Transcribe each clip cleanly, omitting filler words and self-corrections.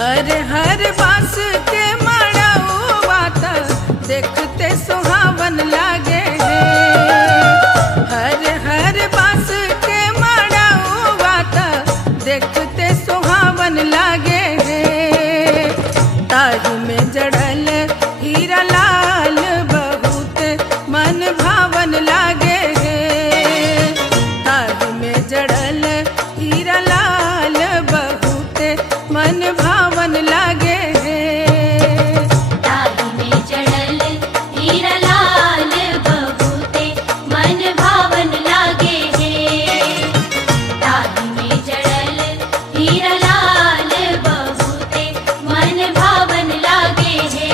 हर हर बास के मड़उआ त देखते सुहावन लागे है। हर हर बास के मड़उआ त देखते सुहावन लागे है। ताही में जड़ल हीरा लाल बहुत मन भावन लागे है। ताही में जड़ल हीरा लाल बहुत मन भावन लागे है। ताही में जड़ल हीरा लाल बहुत मन भावन लागे है। ताही में जड़ल हीरा लाल बहुत मन भावन लागे है।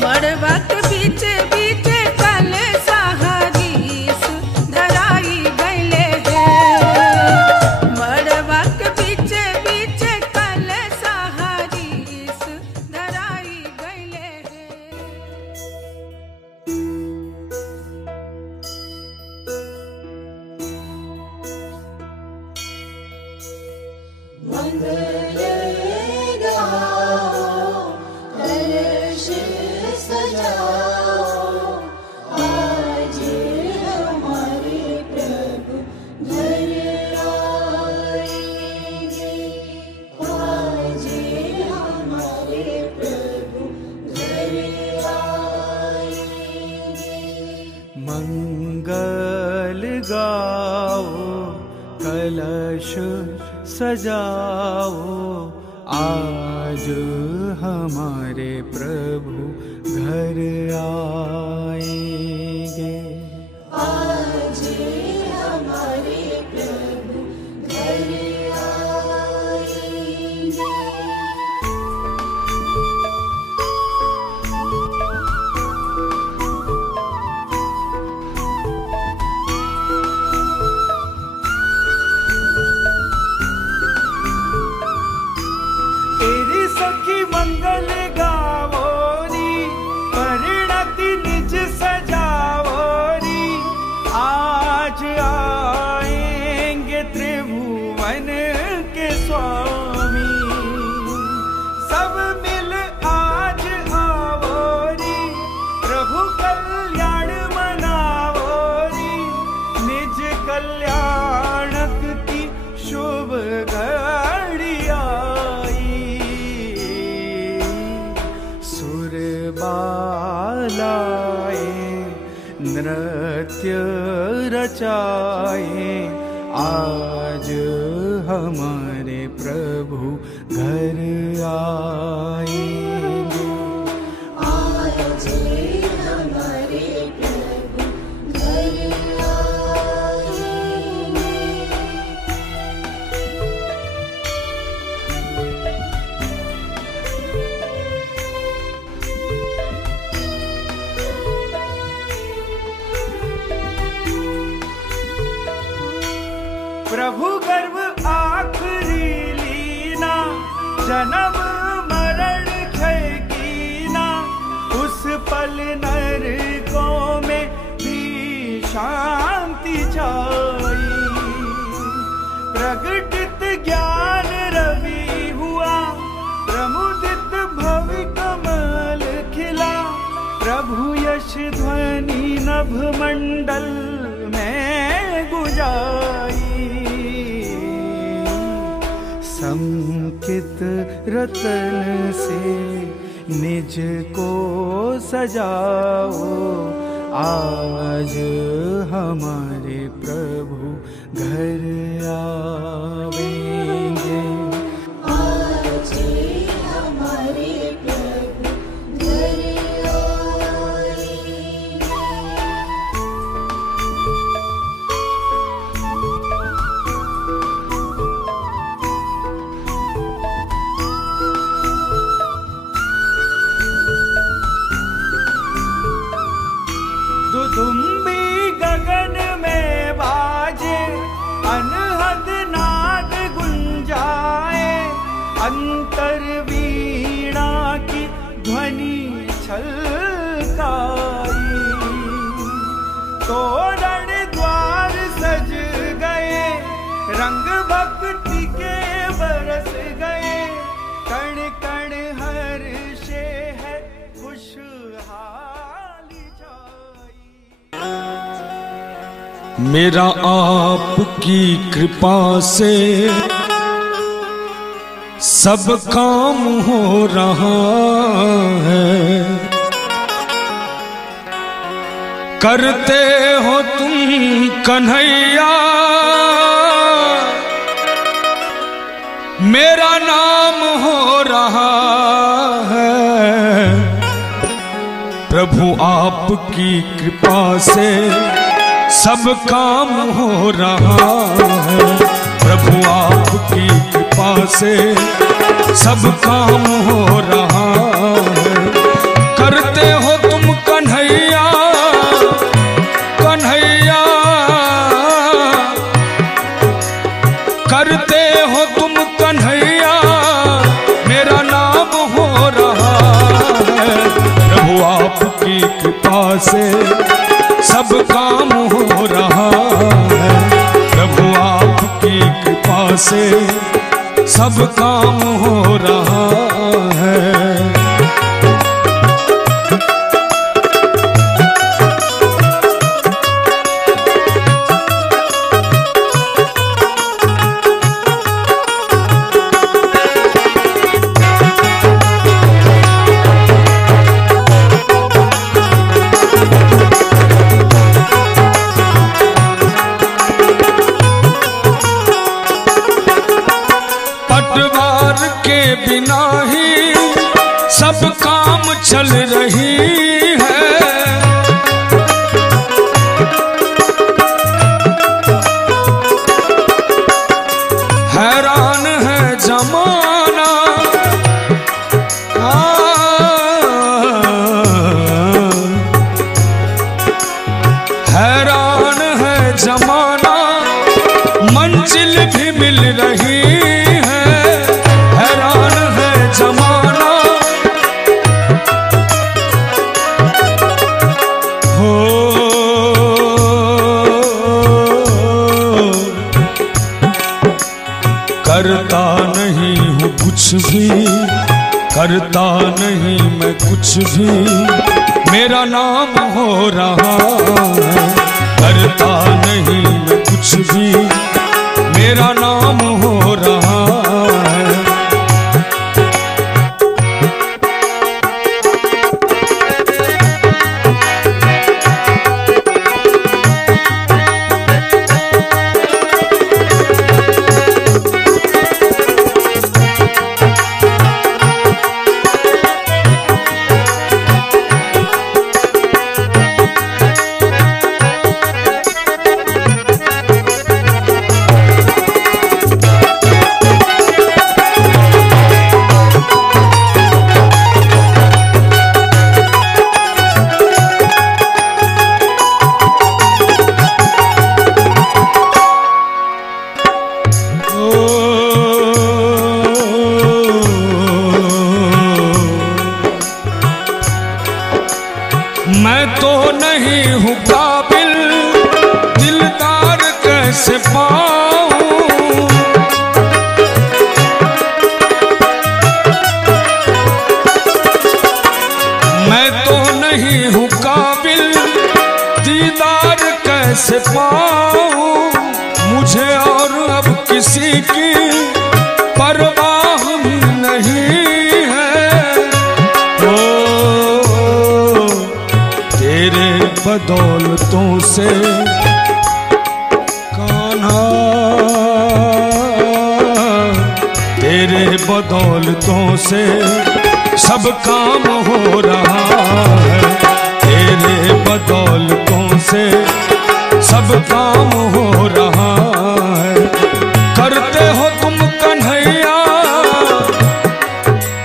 मड़वा के बीच बीच कल सहारीस धराई गईले है। मड़वा के बीच बीच कल सहारीस धराई गईले है। मंगल गाओ कलश सजाओ आज हमारे प्रभु घर आएंगे। आज हमारे प्रभु घर आएंगे। मंगल गाओ कलश सजाओ आज हमारे प्रभु घर आएंगे। आज हमारे प्रभु घर आएंगे। तेरी सखी मंगल गावोरी परिणति निज सजावोरी। आज आएंगे त्रिभुवन के स्वामी। सब मिल आज आवोरी प्रभु कल्याण मनावोरी। निज कल्याणक की शुभ घड़ी आई। सुर बालाए नृत्य रचाए आज हमारे प्रभु घर आएंगे। आज हमारे प्रभु घर आएंगे। प्रभु गर्भ आखरी लीना जन्म मरण क्षय कीना। उस पल नरकों में भी शांति छाई। प्रगटित ज्ञान रवि हुआ प्रमुदित भवि कमल खिला। प्रभु यश ध्वनि नभ मंडल में गुजाई। संकित रतन से निज को सजाओ आज हमारे प्रभु घर आवेंगे। आज हमारे प्रभु घर आएंगे। ध्वनि छलकाई, तोरण द्वार सज गए, रंग भक्ति के बरस गए, कण कण हर्षे है खुशहाली छाई। मेरा आपकी कृपा से सब काम हो रहा है, करते हो तुम कन्हैया मेरा नाम हो रहा है। प्रभु आपकी कृपा से सब काम हो रहा है, प्रभु आपकी कृपा से सब काम हो रहा है। करते हो तुम कन्हैया कन्हैया, करते हो तुम कन्हैया मेरा नाम हो रहा है। प्रभु आपकी कृपा से सब काम हो रहा है, प्रभु आपकी कृपा से सब काम हो रहा है। बिना ही सब काम चल रही है, हैरान है जमाना हैरान है जमाना, मंजिल भी मिल रही है, हैरान है जमाना। हो करता नहीं हूँ कुछ भी, करता नहीं मैं कुछ भी, मेरा नाम हो रहा है। करता नहीं मैं कुछ भी, मेरा नाम हो रहा है। मैं तो नहीं हूँ काबिल, दिलदार कैसे पाऊं, मैं तो नहीं हूँ काबिल, दीदार कैसे पाऊं। मुझे और अब किसी की परवाह नहीं है, तेरे बदौलतों से कान्हा, तेरे बदौलतों से सब काम हो रहा है, तेरे बदौलतों से सब काम हो रहा है। करते हो तुम कन्हैया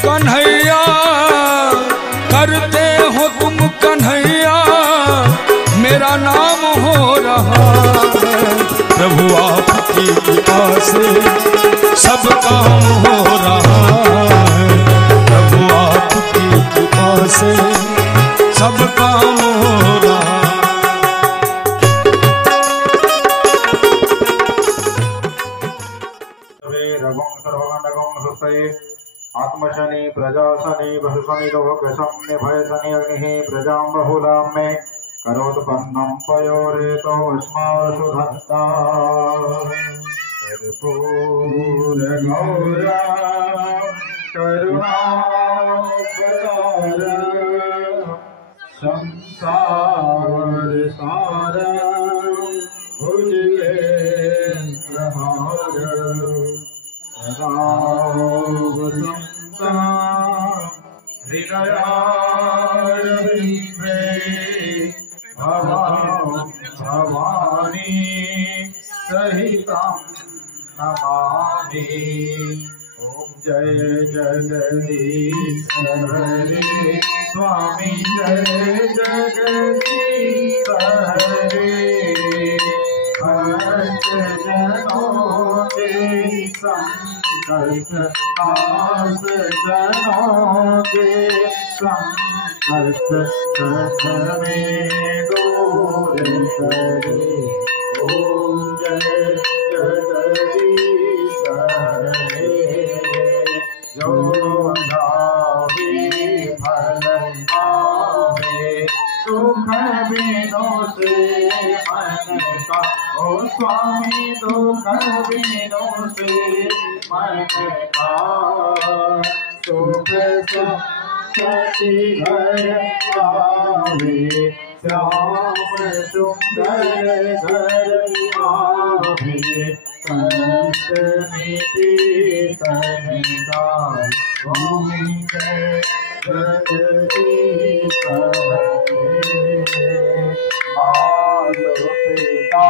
कन्हैया, करते हो तुम कन्हैया मेरा नाम हो रहा है। प्रभु आपकी कृपा से सब काम हो रहा है, प्रभु आपकी कृपा सब काम हो रहा। आत्मशनि प्रजाशनि बहुशनि लोकशनि भयशनि अग्निः प्रजां बहुलां मे करोत्पन्नं पयोरेतो अस्मासु धत्ता कर्पूरगौरा करुणावतार संसारसार भुजगेन्द्रहार हृदयारविन्दे भवानी सहितं नमामि। ॐ जय जगदीश हरे स्वामी जय जगदीश हरे भक्त जनों के संकट आस जनों के संकट सत में दूर करे। ओम जय जगदीश हरे जो नावी फल पावे सुख बिनों से मन का ओ स्वामी दुख बिनों से मन का सुख सती घर आवे श्याम सुंदर घर आवे कंस मिटे तनिका स्वामी जय जगदीश हरे मालो पिता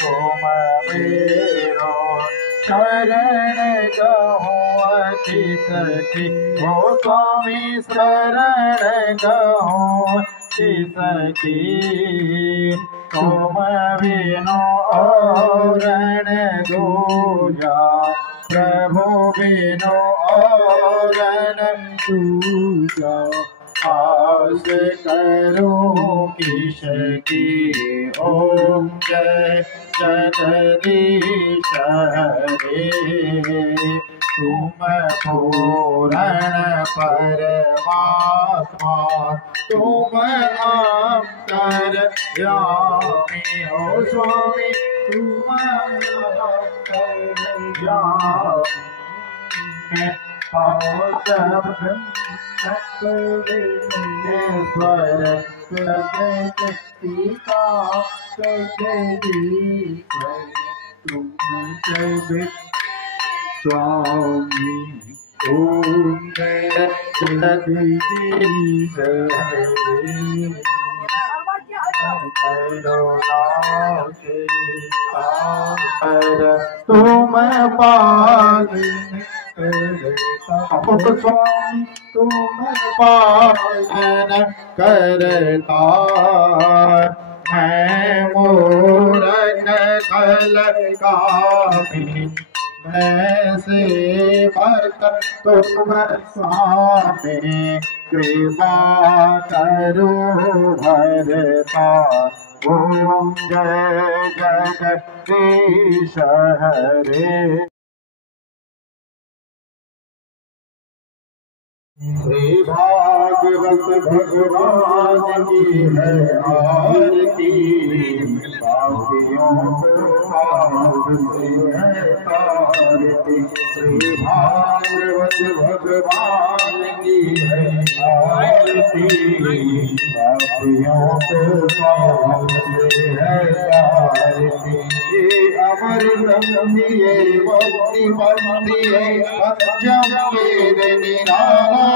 तुम मेरो शरण गहूँ अति सखी हो स्वामी शरण गहूँ अति सखी तुम बिनो औरण दूजा प्रभु बिनो औरण दूजा आस करो किसकी। ओम जय जगदीश हरे तुम पूर्ण परमात्मा तुम अंतर्यामी हो स्वामी तुम अंतर्यामी स्वर जगदीका जगदीश्वर तुम जगत स्वामी। ओम जय जगदीश हरे तुम पालन स्वामी तुम पालन करता मैं मूरख खल काफी मैं सेवक तुम स्वामी कृपा करो भरता। ओम जय जगदीश हरे श्री भागवत भगवान की है आरती पापियों को पाप से है तारती। श्री भागवत भगवान की है आरती पापियों को पाप से है तारती। ये अमर ब्रह्मिये मुक्ति बंदिये पंचम वेद निराला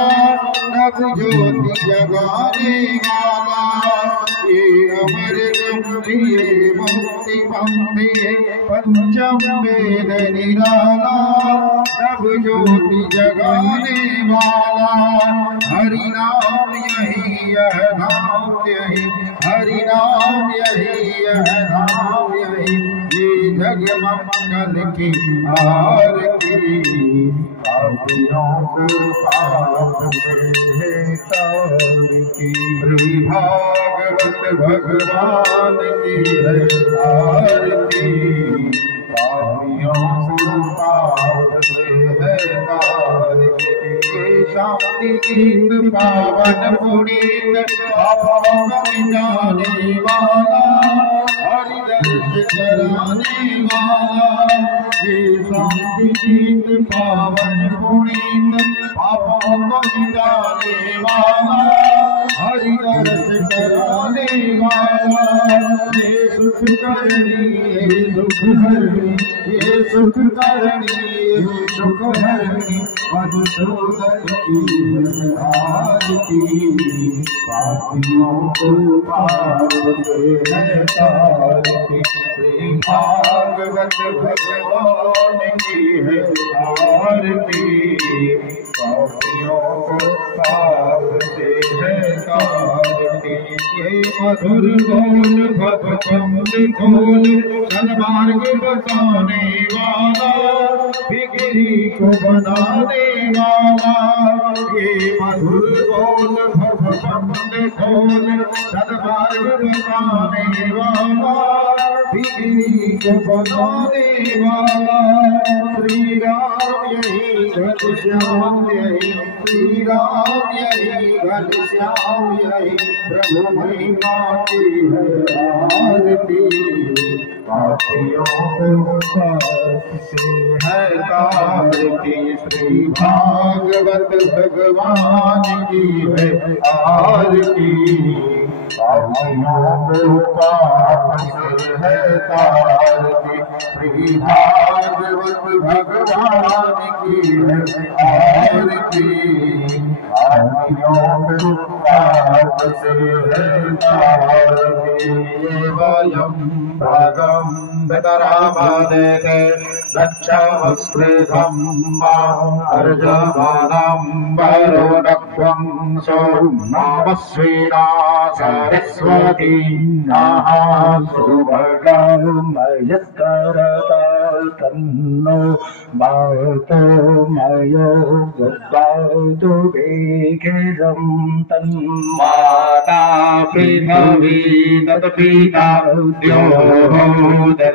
नभ ज्योति जगाने वाला। ये अमर ब्रह्मिये मुक्ति बंदिये पंचम वेद निराला नभ ज्योति जगाने वाला। हरि नाम यही यह नाम यही हरि नाम यही यह नाम यही ये जगमंगल की आरती पापियों को पाप से तारती। श्री भागवत भगवान की है आरती पापियों को पाप से है तारती। शांति गीत पावन पुनीत पापों को मिटाने वाला हरि दर्श कराने वाला। ये शांति गीत पावन पुनीत पापों को मिटाने वाला हरि दर्श कराने वाला। ये सुख करनी ये दुख हरनी ये सुख करनी ये सुख हरनी मधुसूदन की आरती पापियों को पाप से है तारती। श्री भागवत भगवान की है आरती पापियों को पाप से है तारती। ये मधुर बोल भगवंत खोल सन्मार्ग बताने वाला बिगड़ी को बनाने वाला। ये मधुर बोल भगवंत खोल सन्मार्ग बताने वाला बिगड़ी को बनाने वाला। श्री राम यही घनश्याम यही श्री राम यही घनश्याम यही प्रभु महिमा की है आरती पापियों को पाप से है तारती। श्री भागवत भगवान की है आरती पापियों को पाप से है तारती। श्री भागवत भगवान की है आरती पापियों को पाप से है तारती। वयं भागं वितरामदेते दक्षवस्त्रेधं अर्जमानं वरुणत्वं सोमस्वीना सरस्वती नः सुभगमयस्करता तन्नो मातो मयो बुद्धौ वेगेजं तन्माता पृथिवी तत्पिता द्योदग्रावान्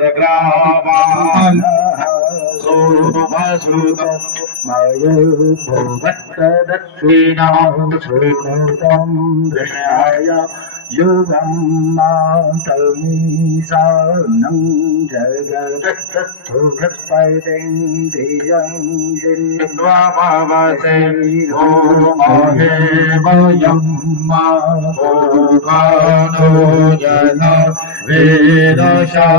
सोमसुतं मयो भुवत्तदक्षिणां श्रुतं दृश्याय युगं मातमीशानं जगदस्थुखस्पैतेन्द्रियं जिन्वामावसे ओमहे वयं मानो यथा वेदशामशतव्रेहे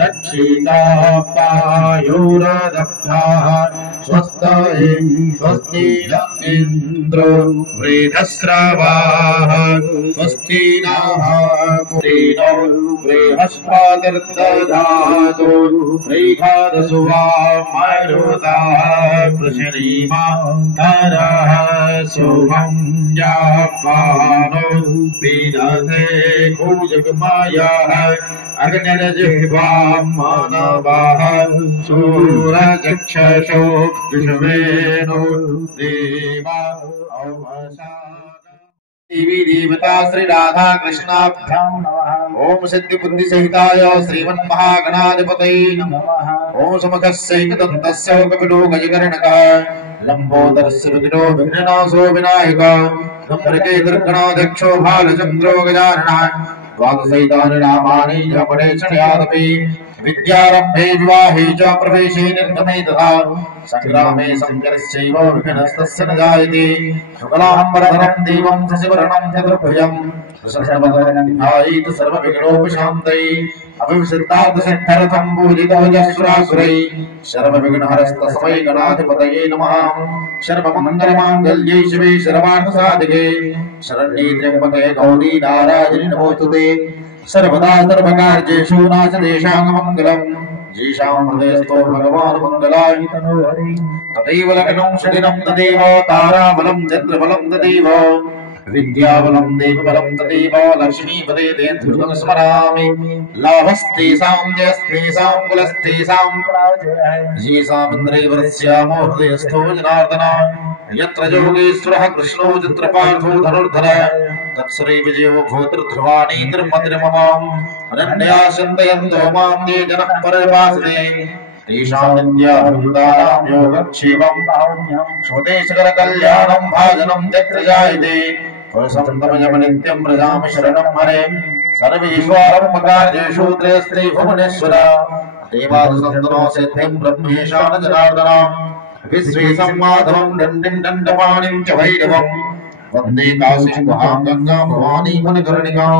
रक्षिता पायुरदप्ताः स्वस्ति इन्द्रो वृधस्रवाः स्वस्ति नः पूरिणो बृहस्पतिर्दधातु वृषादसुवा मरुतः पृशनीमान्तरः शुभं जापानो विदधे कूजगमयः अग्निर्जिह्वां मानवः शूरचक्षुषो विश्वेनो देवा देवी देवता श्री राधा कृष्णाभ्यां नमः। ओम सिद्धि बुद्धि सहिताय श्रीमन्महागणाधिपतये नमः। ओम समखस्यैकदन्तस्य कपिलो गजकर्णकः लंबोदरस्य विघ्नो विघ्ननाशो विनायकः संप्रके दुर्गणाध्यक्षो भालचन्द्रो गजाननः द्वादशैतानि नामानि जपणे क्षणयादपि विद्यारम्भे विवाहे च प्रवेशे निर्गमे तथा संग्रामे संकरश्चैव विघ्नस्तस्य न जायते। शुक्लाम्बरधरं देवं शशिवर्णं चतुर्भुजं प्रसन्नवदनं ध्यायेत् सर्वविघ्नोपशान्तये। अभिषिक्तार्थसिद्धरथं पूजितो यस्सुरासुरैः सर्वविघ्नहरस्तस्मै गणाधिपतये नमः। सर्वमङ्गलमाङ्गल्ये शिवे सर्वार्थसाधिके शरण्ये त्र्यम्बके गौरी नारायणि नमोस्तुते। सर्वदा सर्वकार्येषु नाशदेशाङ्गमङ्गलम् येषां हृदयस्थो भगवान् मङ्गलाय तदेव लग्नं षडिनं तदेव ताराबलं चन्द्रबलं तदेव विद्याबलं देवबलं तदेव लक्ष्मीपदे तेन ध्रुवं स्मरामि लाभस्तेषां जयस्तेषां कुलस्तेषां येषामिन्द्रैवस्यामो हृदयस्थो जनार्दन यत्र योगेश्वरः कृष्णो यत्र पार्थो धनुर्धरः तत्सरे विजयो भूतध्रुवाणीन्द्रमद्रममाम् अनन्या चिन्तयन्तो मां ये जनः परिभासते तेषां नित्याभियुक्तानां योगक्षेमं स्वदेशकरकल्याणं भाजनं यत्र जायते पुरुषं नित्यं प्रजामि शरणं हरे सर्वेश्वरं कार्येषु त्रयस्ते भुवनेश्वर देवादसन्तनो सिद्धिं ब्रह्मेशान जनार्दनम् विश्वेशं माधवं दण्डिं दण्डपाणिं च भैरवं वन्दे काशीं वहां गंगां भवानी मुनिकर्णिकां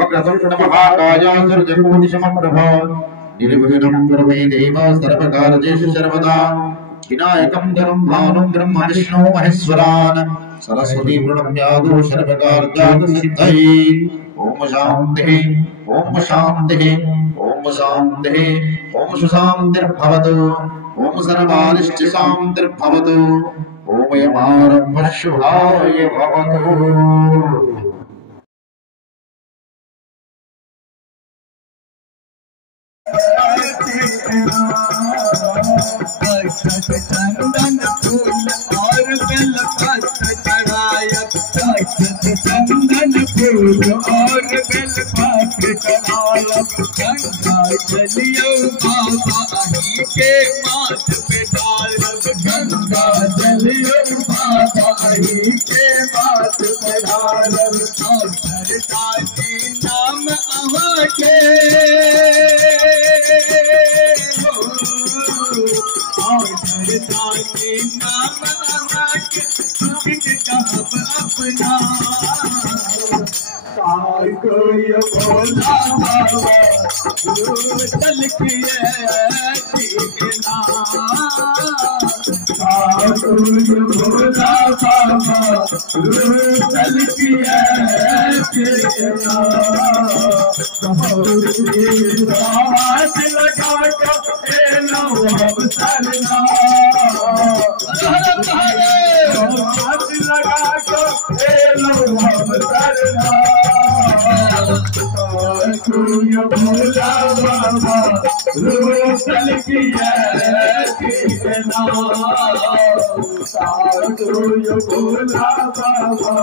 वक्रतुण्डमहाकाया दुर्जकोटिसमप्रभा निर्विघ्नं कुरु मे देव सर्वकार्येषु सर्वदा विनायकं धनं भानुं ब्रह्म विष्णु महेश्वरान् सरस्वती प्रणम्यादो सर्वकार्यार्थसिद्धये ओम शान्तिः ओम शान्तिः ओम शान्तिः ओम सुशान्तिर्भवतु ओम सर्वारिष्टशान्तिर्भवतु ओम यमारम्भः शुभाय भवतु। चंदन फूल और बेलपत्र चढ़ाया चंदन फूल और बेलपत्र चढ़ाया गंगा जलियो बाबा अही के माथ पे डालब गंगा जलियो बाबा अही के माथ पे डालब और सरदारी नाम अहाँ के और धरतानी नाम आके सुख कहब अपना कोई बोला बाबा चल किए ठीकना कोई बोला बाबा चल किए ठीकना हाथ लगा के लो हम सरना हाथ लगा के लो हम सरना कोई बोला बाबा चल किया ठीकना कोई बोला बाबा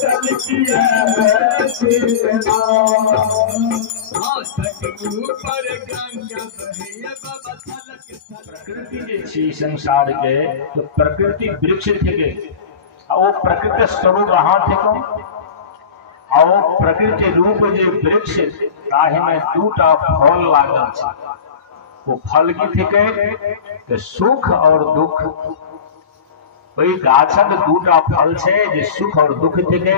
चल किया ठीकना प्रकृति जे छी संसार के तो प्रकृति वृक्ष थे वो प्रकृति स्वरूप अहाँ थे और प्रकृति रूप जे वृक्ष ताहि में दूटा फल लागल छै वो फल की थिके तो सुख और दुख ओई गाछक दूटा फल छै जे सुख और दुख थिके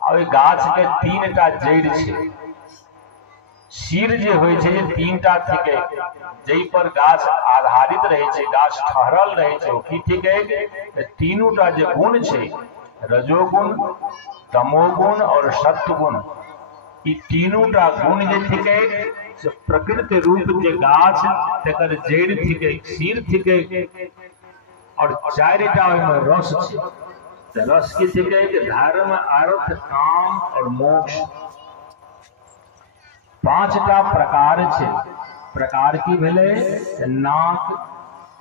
और गाछ के तीनटा जड़ छै सिर जे होय छै जे तीनटा थिके जई पर गाछ आधारित रहे छै गाछ ठहरल रहे छै ओ की थिके तीनोटा जे गुण छै रजोगुण तमोगुण और सत्वगुण ई तीनोटा गुण जे थिके से प्रकृति रूप जे गाछ तकर जड़ थिके सिर थिके और चारिटा ओइमे रस छै रस की थिके धर्म अर्थ काम और मोक्ष पांचटा प्रकार छे प्रकार की भेले नाक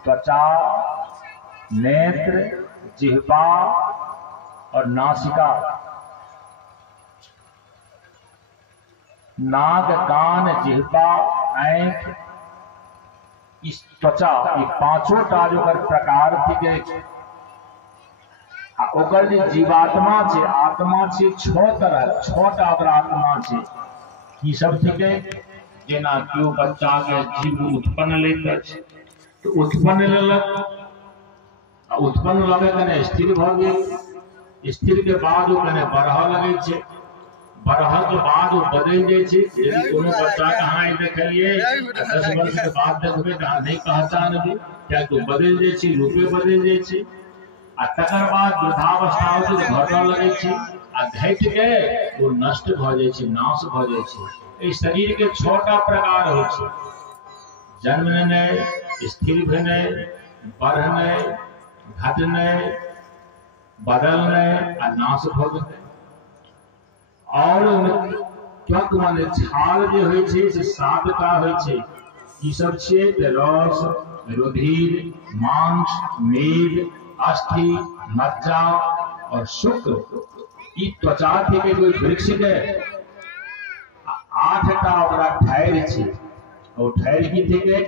त्वचा नेत्र जिह्वा और नासिका नाक कान जिह्वा आंख इस त्वचा ये पांचों टा जो प्रकार थिके ओकर जे जीवात्मा छे आत्मा छे छह तरह छटा ओकर आत्मा छे की सब थिके जेना कियो बच्चा के जीव उत्पन्न लैत अछि तो उत्पन्न लेलक उत्पन्न लगे कने स्थिर भ गेल स्थिर के बाद ओ कने बढ़ह लगे छे बढ़ह के बाद वो बदल जाए छे यदि कोनो बच्चा के अहाँ देखलिए 10 वर्ष के बाद देखबे त अहाँ नहीं पहचानबे क्या तो बदल जाए छे रूपे बदल जाए छे आ तकर बाद वृद्धावस्था होते घटऽ लगे छे आ घट के वो नष्ट भ जाए छे नाश भ जाए छे इस शरीर के छोटा प्रकार हो छे जन्म लेने स्थिर भेने बढ़ने घटने बदलने आ नाश भ जेतै। और त्वक माने छाल जे होइ छै से 7टा होइ छै। ई सब छियै तऽ रस, रुधिर, मांस, मेद, अस्थि, मज्जा और शुक्र। ई त्वचा थिके कोई वृक्ष के 8टा ओकरा ठारि छै। ओ ठारि की थिके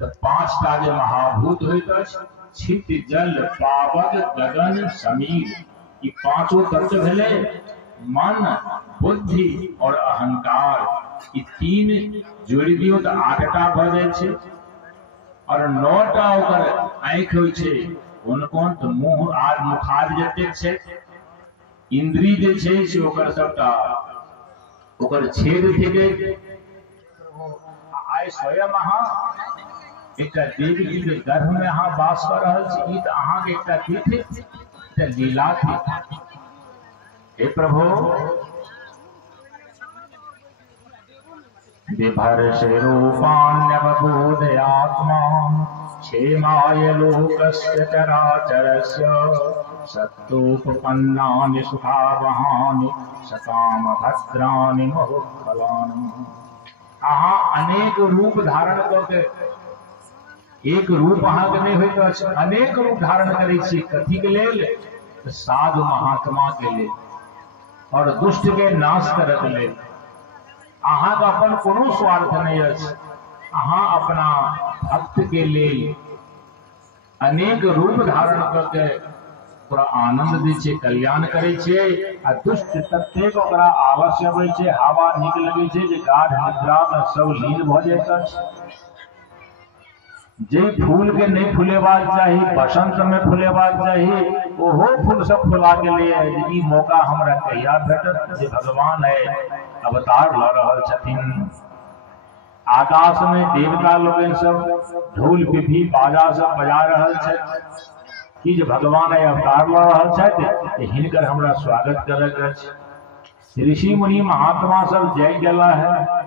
तऽ 5टा जे महाभूत होइत अछि, छित, जल, पावक, गगन, समीर। ई 5 तत्व भेलै मन, बुद्धि और अहंकार। ई 3 जोड़ि दियौ तऽ 8टा भऽ जाइ छै। और 9टा ओकर आँखि होइ छै। कोन तऽ मुंह आद मुखाद जतेक छै। इंद्री जे छै से ओकर सबटा ओकर छेद थिके। आइ स्वयं अहाँ एकटा देवी के गर्भ में अहाँ वास कर रहल छी। ई तऽ अहाँके एकटा तीर्थ, एकटा लीला थी। हे प्रभु, बिभर्षे रूपाण्यवबोधयात्मा क्षेमाय लोकस्य चराचरस्य सत्तोपपन्नानि सुखावहानि सकाम भद्राणि महोत्फलानि। अहाँ अनेक रूप धारण कऽ के, एक रूप अहाँके नहीं होइत अछि, अनेक रूप धारण करै छी। कथी के लेल? साधु महात्मा के लेल और दुष्ट के नाश करय के लेल। अहाँ का अपन कोनो स्वार्थ नहीं अछि। अहाँ अपना भक्त के लेल अनेक रूप धारण करके पूरा आनंद दै छै, कल्याण करे छै। आ दुष्ट ततेक ओकरा आलस्य अबै छै, हवा नीक लगे छै जे गाढ़ निद्रा में सब लीन भऽ जाइत अछि। जे फूल के नहीं फुलेबाक चाही, बसंत में फुलेबाक चाही, ओहो फूल सब फुला के लिए ई मौका हमरा कहिया भेटत जे भगवान है अवतार ल रहल छथिन। आकाश में देवता लोगन सब ढोल पिपही बाजा सब बजा रहल छथि कि जे भगवान है अवतार ल रहल छथि, हिनकर हमरा स्वागत करक अछि। ऋषि मुनि महात्मा सब जय गेला है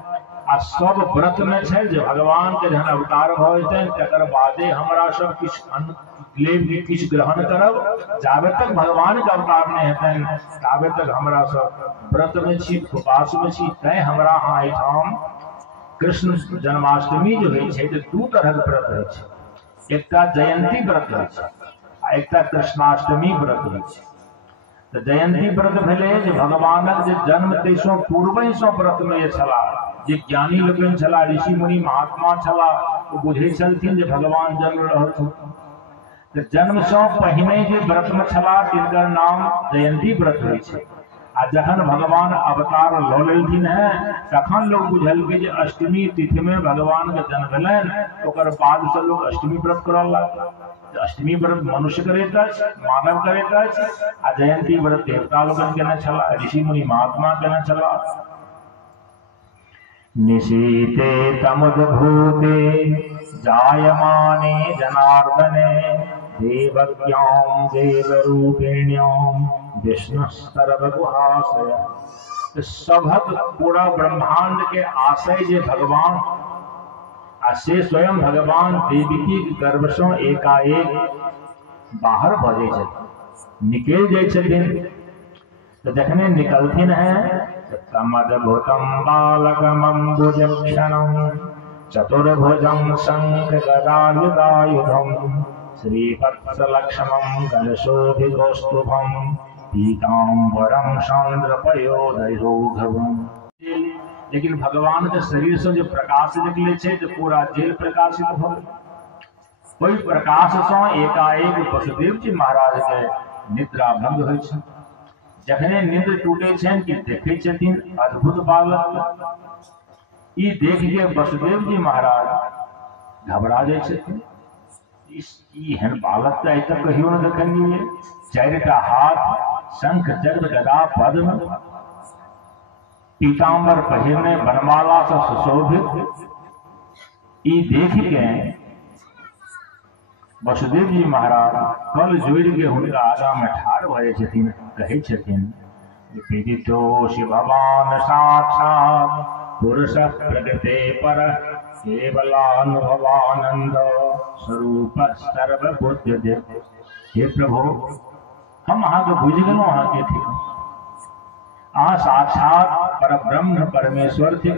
आ सब व्रत में छै जे भगवान के जहन अवतार भऽ जेतनि तकर बादे हमरा सब किछ अन्न लेब, किछ ग्रहण करब। जाबे तक भगवान के अवतार नहीं हेतनि ताबे तक हमरा सब व्रत में छी, उपवास में छी। तैं हमरा अहाँ एहिठाम कृष्ण जन्माष्टमी जो होइ छै तऽ 2 तरहक व्रत होइ छै। एकटा जयंती व्रत होइ छै आ एकटा कृष्णाष्टमी व्रत होइ छै। तऽ जयंती व्रत भेलै जे भगवानक जे जन्म तैसो पूर्वहिसँ व्रत में जे छलाह, जे ज्ञानी लोगन छलाह, ऋषि मुनि महात्मा छलाह, ओ बुझै छलखिन जे भगवान जन्म रहल। तऽ जन्म से पहिने जे व्रत में छलाह तिनकर नाम जयंती व्रत होइ छै। आ जखन भगवान अवतार लऽ लेलखिन है तखन लोग बुझलकै जे अष्टमी तिथि में भगवान के जन्म भेलनि, ओकर बाद से लोग अष्टमी व्रत करऽ लागल। अष्टमी व्रत मनुष्य करैत अछि, मानव करैत अछि, आ जयंती व्रत देवता लोगन केने छलाह, ऋषि मुनि महात्मा केने छलाह। निशीते तमुद्भूते जायमाने जनार्दने देवज्ञां देवरूपिण्यां विष्णु सर्वगुहाशय। सभक पूरा ब्रह्मांड के आशय जे भगवान आ से स्वयं भगवान देवकी गर्भ से एकाएक बाहर भऽ जाइ छथिन, निकल जाइ छथिन। तो जखने निकलथिन है तमद्भुतं बालकमम्बुजक्षणं चतुर्भुजं शंख गदायुधायुधं श्रीवत्सलक्ष्मं कलशोभिकौस्तुभं पीताम्बरं चन्द्रपयोधरोघवम्। लेकिन भगवान के शरीर से जो प्रकाश निकले छे तो पूरा जेल प्रकाशित हो। कोई प्रकाश से एकाएक वसुदेव जी महाराज के निद्रा भंग होइ छै। जखने निद्र टूटे छन कि देखे छथिन अद्भुत बालक। ई देख के वसुदेव जी महाराज घबरा जाइ छथिन। ई हन बालक तो तक कहियो न देखलिए। 4टा हाथ, शंख चक्र गदा पद्म, पीताम्बर पहिरने, बनमाला से सुशोभित। ई देख के वसुदेव जी महाराज कल जोड़ के हुनका आगा में ठाड़ भए छथिन, कहे छथिन विदितोषि भवान साक्षात् पुरुष प्रगते पर केवलानुभवानंद स्वरूप सर्वबुद्ध। हे प्रभु, हम अहाँ के बुझ गेलहुँ अहाँ के थी अहाँ साक्षात परब्रह्म परमेश्वर थी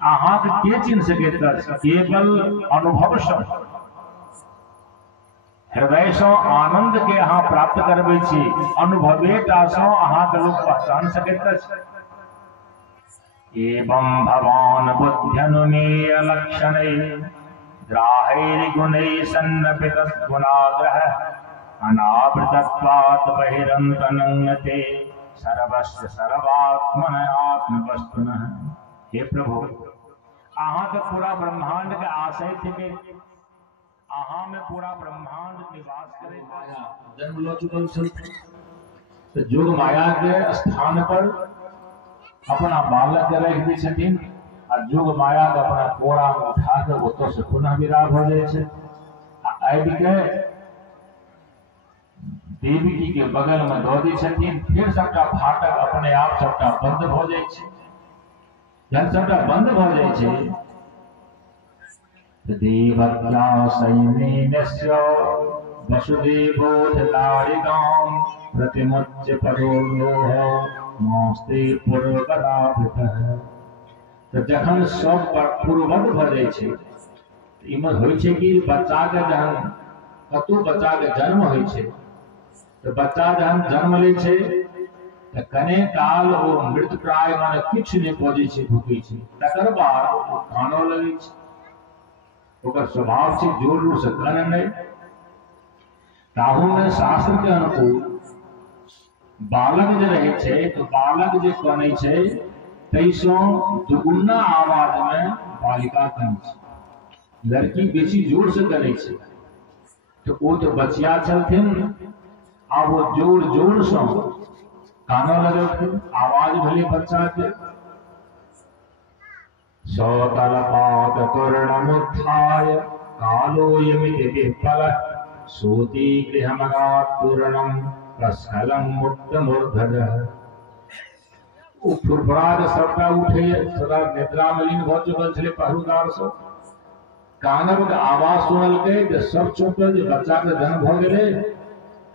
अहाँ के चिन्ह सके केवल अनुभव से हृदय से आनंद के अहाँ प्राप्त करबे छी अनुभवेटा से अहाँ के लोग पहचान सकैत अछि एवं भवान बुद्ध्यनुमेय लक्षणे ग्राहैर् गुणैः सन्नपित गुणाग्रह अनावृतत्वात् बहिरन्तनङ्गते सर्वस्य सर्वात्मन आत्मवस्तुनः। हे प्रभु अहाँ के पूरा ब्रह्मांड के आशय थे कि अहाँ में पूरा ब्रह्मांड निवास करे जन्म लो चुकल तो जोग माया के स्थान पर अपना बालक के रख दी छथिन और जोग माया के अपना कोड़ा में उठा के ओतो से पुनः विराग हो जाए छे आबि के देवी जी के बगल में दो दी छथिन फिर सबटा फाटक अपने आप सबटा बंद हो जाए छे जब सबटा बंद हो जाए छे देवत्या सैन्यस्य वसुदेवोऽधिकारिकां प्रतिमुच्य परोलोह नमस्ते पूर्वकदाभितः। तो जखन सब पर पूर्ववत भ जाय छै इमे होय छै कि बच्चा के जहन कतौ बच्चा के जन्म होय छै तो बच्चा जहन जन्म लै छै तो कने काल ओ मृतप्राय माने किछ नहि बजै छै भूकै छै तकर बाद ओ कानऽ लगै छै ओकर स्वभाव छै जोर जोर से कान नहीं ताहू में शास्त्र के अनुकूल बालक जे रहे छै तो बालक जे कनै छै तैसो दुगुना आवाज में बालिका कनै छै लड़की बेसी जोर से करै छै तो वो तो बचिया चलथिन आ वो जोर जोर से कानऽ लगलथिन आवाज भेलै बच्चा के सौतलपात तूर्णमुत्थाय कालोऽयमिति विह्वलः सूती गृहमगात् तूर्णं प्रस्खलं मुक्तमूर्धजः। ओ फुरफुरा के सबटा उठे सदा निद्रा में लीन भ चुकल छलै पहरुदार सब कानब के आवाज सुनलकै जे सब चौंकल जे बच्चा के जन्म भ गेलै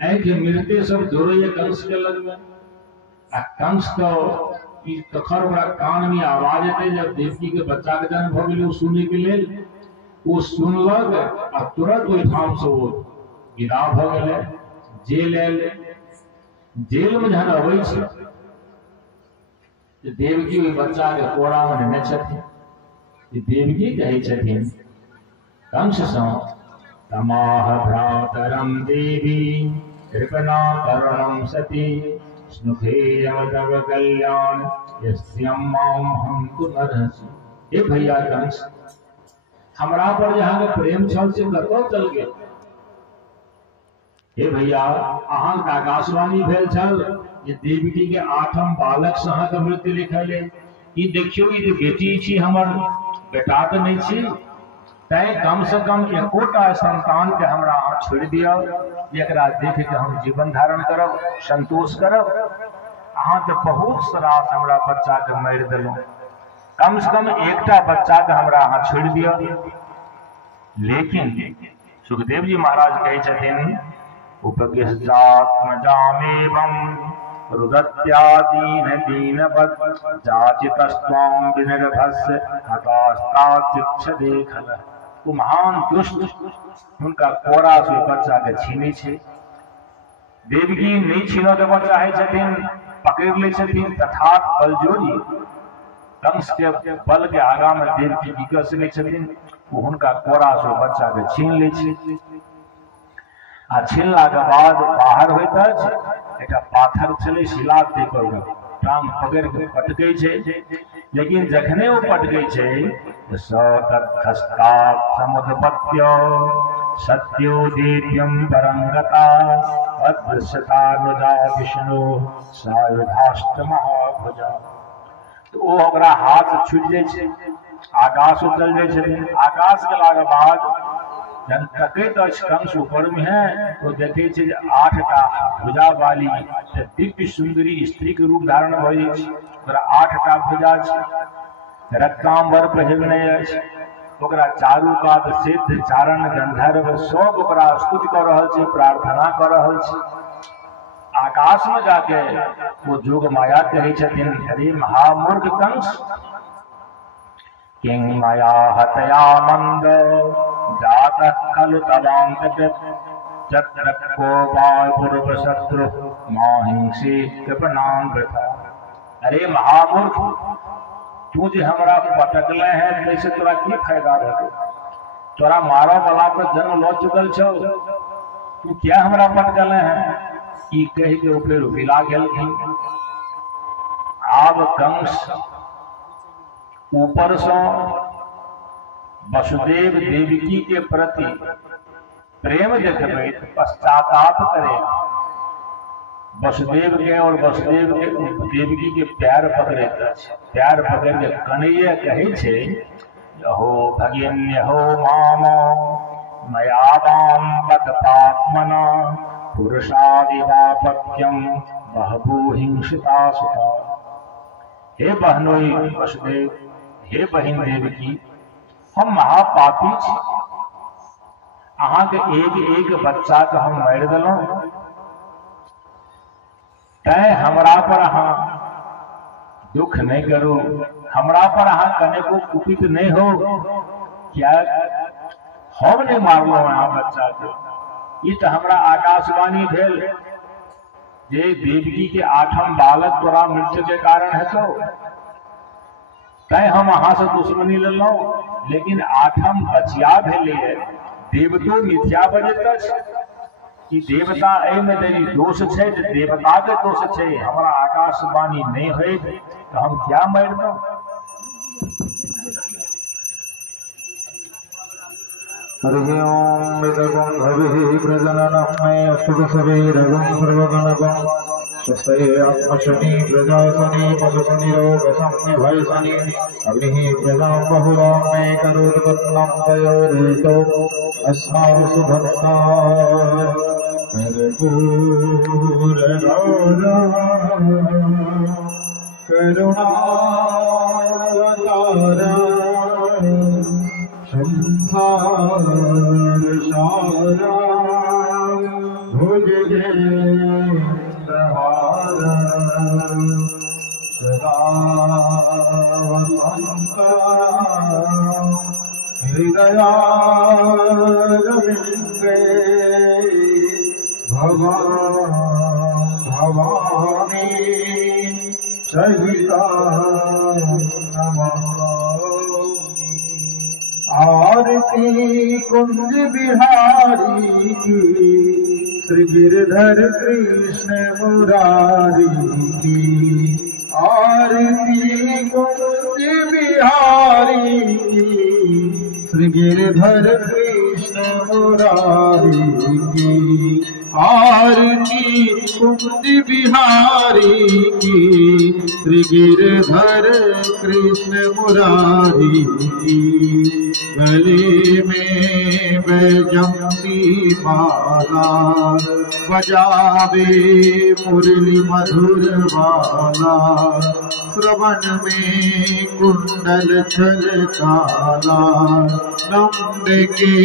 आँखि मिलते सब दौड़ैया कंस के लग में आ कंस तो ई तखर ओकरा कान में आवाज एतै जब देवकी के बच्चा के जन्म भ गेलै ओ सुनै के लेल ओ सुनलक आ तुरंत ओहि ठाम से ओ विदा भ गेलै जेल आयल जेल में जहन अबै छै देवकी ओहि बच्चा के कोड़ा में लेने छथिन देवकी कहै छथिन कंस सँ तमाह भ्रातरम देवी कृपणा करुणम सती स्नुखे यमदव कल्याण यस्यम माम हम तुमरसि। हे भैया कंस हमरा पर जहाँ के प्रेम छल से कतौ चल गेल। हे भैया अहाँ के आकाशवाणी भेल छल जे देवकी के आठम बालक से अहाँ के मृत्यु लिखल है ई देखियो ई बेटी छी हमर बेटा तो नहीं छी तैं कम से कम एकोटा संतान के हमरा अहाँ छोड़ दिया एकरा देख के हम जीवन धारण करब संतोष करब। अहाँ तो बहुत सारा हमरा बच्चा के मारि देलहुँ कम से कम एकटा बच्चा के हमरा अहाँ छोड़ दिया। लेकिन सुखदेव जी महाराज कहे छथिन उपगिष्टात्मजामेवं रुदत्यादीन दीनवत् जाचितस्त्वां विनिर्भस्य हतास्ताचिक्षदे खलः। वो महान दुष्ट उनका कोड़ा से बच्चा के छीनै छै देवकी नहीं छीनऽ देबऽ चाहे छथिन पकड़ ले छथिन तथात बलजोरी कंस के बल के आगा में देवकी बिगड़ सकै छथिन वो हुनका कोड़ा से बच्चा के छीन ले छै आ छीनला के बाद बाहर होइत अछि एकटा पाथर छलै शिला देकर टांग पकड़ के पटकै छै लेकिन जखने वो पटकै छै सतखस्तात् समुद्पत्य सत्यो दिव्यं परंगता अदृश्यतानुजा विष्णु सायुधाष्ट महाभुजा। तो वो ओकरा हाथ छूट जाइ छै आकाश उतल जाइ छथिन आकाश गेला के बाद जब तकैत अछि कंस ऊपर में है तो देखे छै जे 8टा भुजा वाली दिव्य सुंदरी स्त्री के रूप धारण भ जाइ छै ओकरा 8टा भुजा छै रक्तांबर पहिरने अछि ओकरा चारू कात सिद्ध चारण गंधर्व सब ओकरा स्तुति कर रहल छै प्रार्थना कर रहल छै आकाश में जाके वो जोग माया कहे छथिन, अरे महामूर्ख कंस, किं माया हतया मंद जातः खलु तवांतकृत चक्रको वाय पूर्व शत्रु माहिंसी कृपणाम वृथा। अरे महामूर्ख, तू जो हमरा पटकले है कैसे तोरा की फायदा रहे? तोरा मारो वाला पर जन्म लो चुकल छो, तू क्या हमरा पटकले है? ई कह के ऊपर विला गेलखिन। आब कंस ऊपर से वसुदेव देवकी के प्रति प्रेम देखबे, पश्चाताप करे, वसुदेव के और वसुदेव के देवकी के पैर पकड़े, पैर पकड़ के कन्हैया कहे छे, हो भगिन्य हो माम मयावाम पद पात्मना पुरुषादिवापत्यम बहबू हिंसिता सुता। हे बहनोई वसुदेव, हे बहिन देवकी, हम महापापी छी, अहाँ के एक एक बच्चा के हम मारि देलौं, तैं हमरा पर अहाँ दुख नहीं करू, हमरा पर अहाँ कने को कुपित नहीं हो। क्या हम नहीं मारलो अहाँ बच्चा को? ई तो हमरा आकाशवाणी भेल जे देवकी के 8म बालक तोरा मृत्यु के कारण है, तो तैं हम अहाँ से दुश्मनी लेलौ, लेकिन 8म बचिया भेले देवतो मिथ्या बजैत कि देवता एहिमे यदि दोष छै, देवता के दोष छै, हमरा आकाशवाणी नहीं है तो हम क्या मारि दो? हरि ओम वेदगं हविः प्रजननं मे अस्तु सवेरगं सर्वगणगं स्वस्ते आत्मशनि प्रजासनि पशुसनिरोगसंनिभयसनि अग्निः प्रजां बहुलां मे करोत्पन्नं तयोरेतो अस्मासु भक्ताः करुणावतारा संसार सारा भुजगेन्द्रहारा सदा वसन्ता हृदयारविन्दे भवानी सहिता नमामि। आरती कुंज बिहारी की, श्री गिरधर कृष्ण मुरारी की। आरती कुंज बिहारी की, श्री गिरधर कृष्ण मुरारी की। आरती कुंज बिहारी की, श्री गिरधर कृष्ण मुरारी की। गले में बैजंती माला, बजावे मुरली मधुर वाला। श्रवण में कुंडल छलकाला, नंद के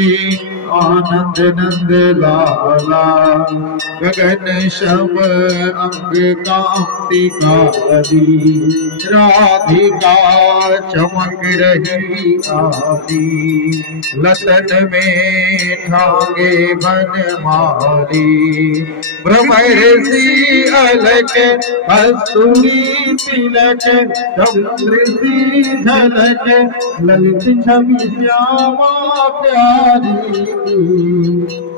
आनंद नंद लाला। गगन शब अंग कांति कारी, राधिका चमक रही आदि। लतन में ठांगे बन मारी, ब्रह्मर्षि अलक कस्तूरी तिलक। चंद्रसी झलक ललित छवि श्यामा प्यारी।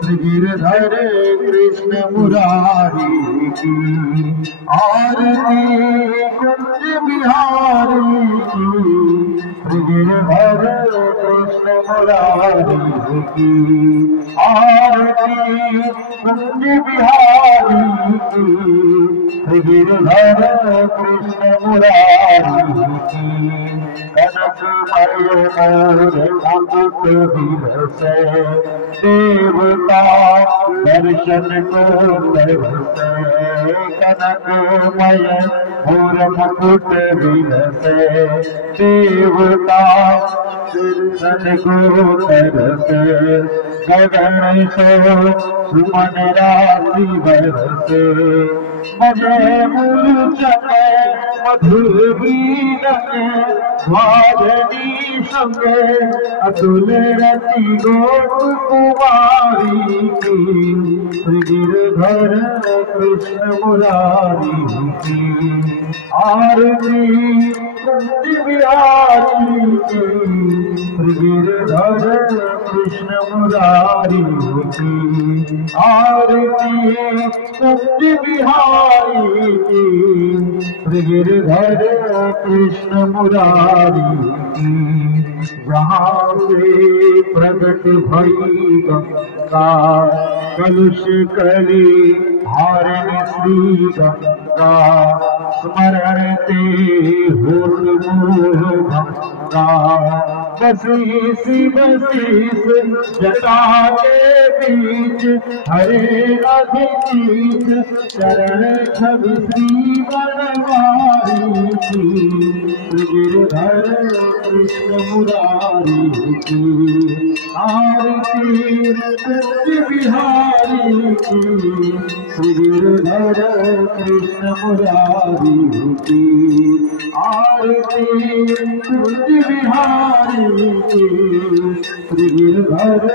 श्री गिरधर कृष्ण मुरारी की। आरती कुंज बिहारी की, श्री गिरधर कृष्ण मुरारी की। आरती कुंज बिहारी की, श्री गिरधर कृष्ण मुरारी की। कनकमय मोर मुकुट विलसे, देवता दर्शन को तरसे। कनकमय मोर मुकुट विलसे, देवता दर्शन को तरसे। गगन से सुमन राशि बरसे, मजे मूलचन मधुर बीनके वाजनी संगे अतुल रति गोप कुमारी की गिरधर कृष्ण मुरारी की आरती कुंज बिहारी की गिरधर कृष्ण मुरारी की आरती कुंज बिहारी की गिरधर कृष्ण मुरारी की जहाँ से प्रकट भई गंगा कलुष कली धारण श्री गंगा स्मरण ते होत मोह भंगा बसी बसीस जटा के बीच हरे अधिक चरण छवि श्री बनवारी की गिरधर कृष्ण मुरारी की आरती कुंज बिहारी की गिरधर कृष्ण मुरारी की आरती कुंज बिहारी की गिरधर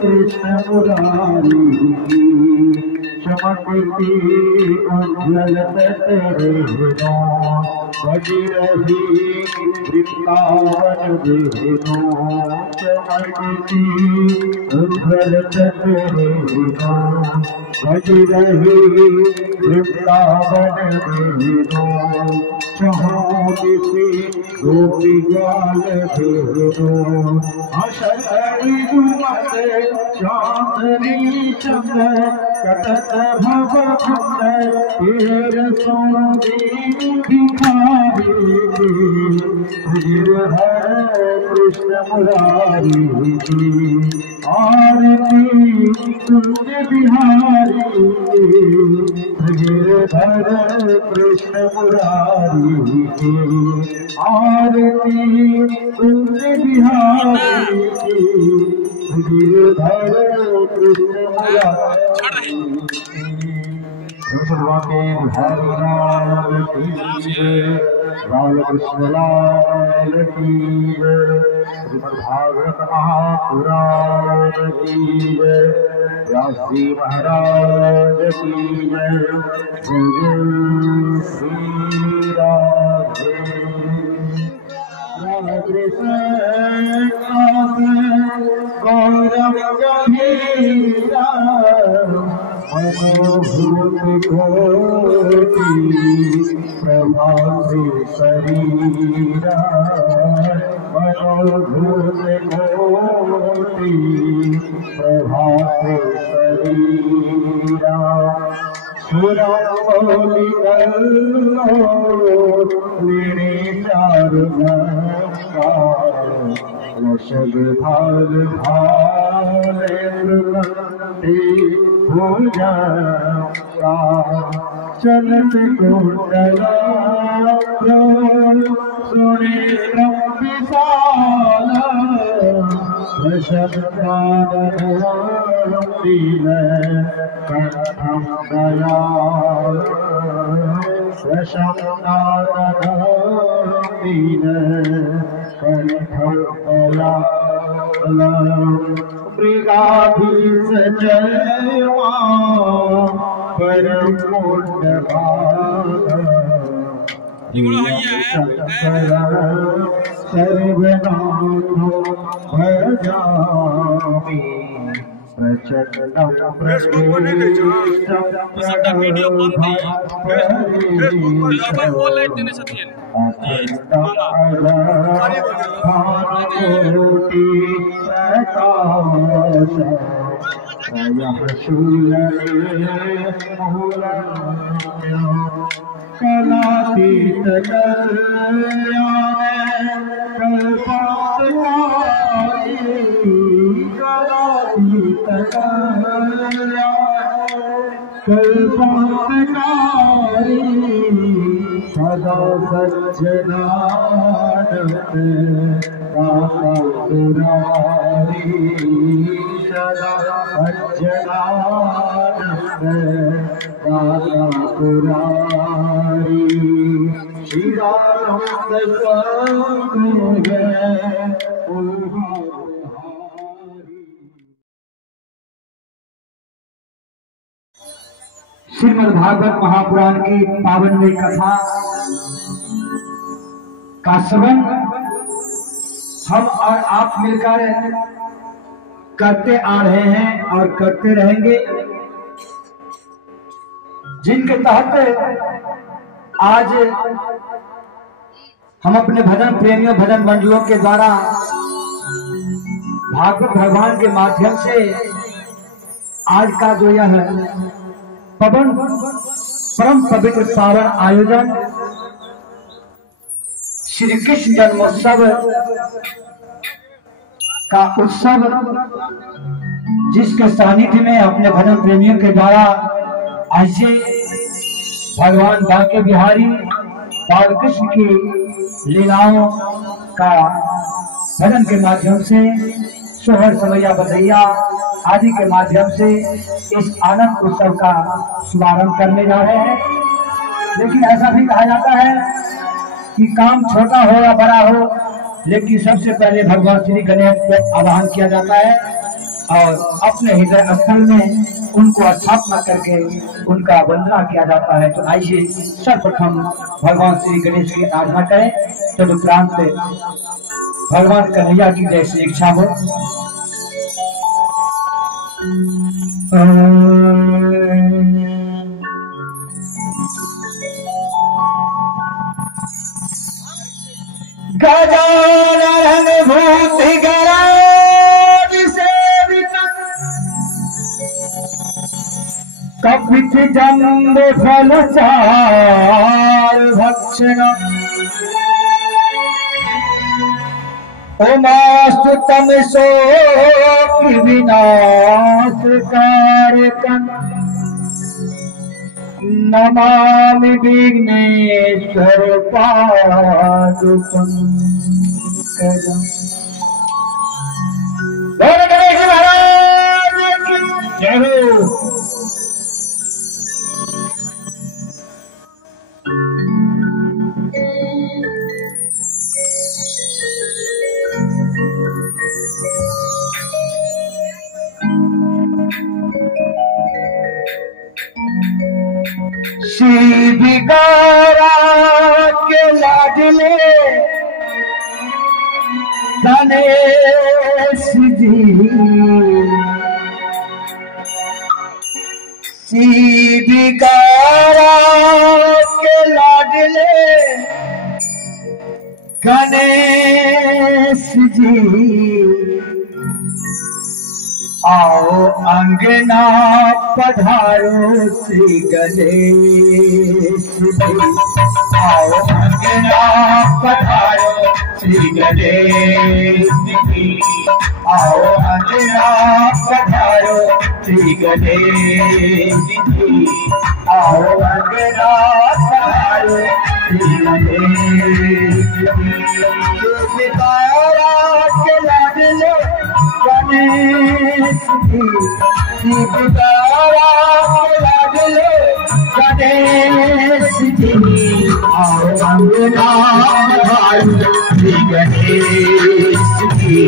कृष्ण मुरारी की चमकती उज्ज्वल तटरेणो बजी रही वृंदावन वेणो चमकती उज्ज्वल तटरेणो बजी रही वृंदावन वेणो चहो दिशि गोपी गाल भेणो अशरी जुमत चांदनी चंद कटत भव कुंड तेर सोनी भिखारी गिरधर कृष्ण मुरारी की आरती कुंज बिहारी गिरधर कृष्ण मुरारी की आरती कुंज बिहारी गिरधर कृष्ण मुरारी भगवान बिहारी लाल की जय लाल कृष्ण लाल की जय श्रीमद् भागवत महापुराण की जय व्यास जी महाराज की जय जय श्री राधे कृष्ण गौरव गंभीरा मनोभूत कोटि प्रभात शरीरा मनोभूत कोटि प्रभात शरीरा सुरमौलि मेरे चार वृषभ भाल पूजा चलत कुंडला सुने विशाल वृषभ कंठम दयाल वृषभ कंठम दयाल मृगाधीश जयवा परम सर्वनाथो भजामि प्रचंडं कलातीत कल्पांतकारी सदा सच्चिदानंद दाता पुरारी सदा सच्चिदानंद दाता पुरारी शिवानंद संग श्रीमद् भागवत महापुराण की पावनमयी कथा का श्रवण हम और आप मिलकर करते आ रहे हैं और करते रहेंगे, जिनके तहत आज हम अपने भजन प्रेमियों भजन मंडलों के द्वारा भागवत भगवान के माध्यम से आज का जो यह परम पवित्र पावन आयोजन श्री कृष्ण जन्मोत्सव का उत्सव, जिसके सानिध्य में अपने भजन प्रेमियों के द्वारा ऐसे भगवान बांके बिहारी बाल कृष्ण की लीलाओं का भजन के माध्यम से सोहर समैया बधैया आदि के माध्यम से इस आनंद उत्सव का शुभारंभ करने जा रहे हैं। लेकिन ऐसा भी कहा जाता है कि काम छोटा हो या बड़ा हो, लेकिन सबसे पहले भगवान श्री गणेश को आवाहन किया जाता है और अपने हृदय स्थल में उनको स्थापना करके उनका वंदना किया जाता है। तो आइए सर्वप्रथम भगवान श्री गणेश की आराधना करें, तदुपरांत भगवान कन्हैया की जैसी इच्छा हो। गजानन भूत गराज सेवित कपित जम्ब फल चार भक्षण ओमास्तु तम शोक विनाश कारकं नमामि विघ्नेश्वर पादुपंकजं। बोलो गणेश महाराज की जय हो। श्री बिगारा के लाडले गणेश जी, श्री बिगारा के लाडले गणेश जी, आओ अंगना पधारो श्री गणेश जी, आओ अंगना पधारो श्री गणेश जी, आओ अंगना पधारो श्री गणेश जी, आओ अंगना पधारो श्री गणेश जी। के लाडले गणेश जी, बिगारा के लाडले गणेश जी, आओ अंगना पधारो श्री गणेश जी,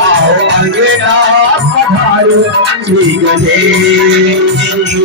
आओ अंगना पधारो श्री गणेश जी।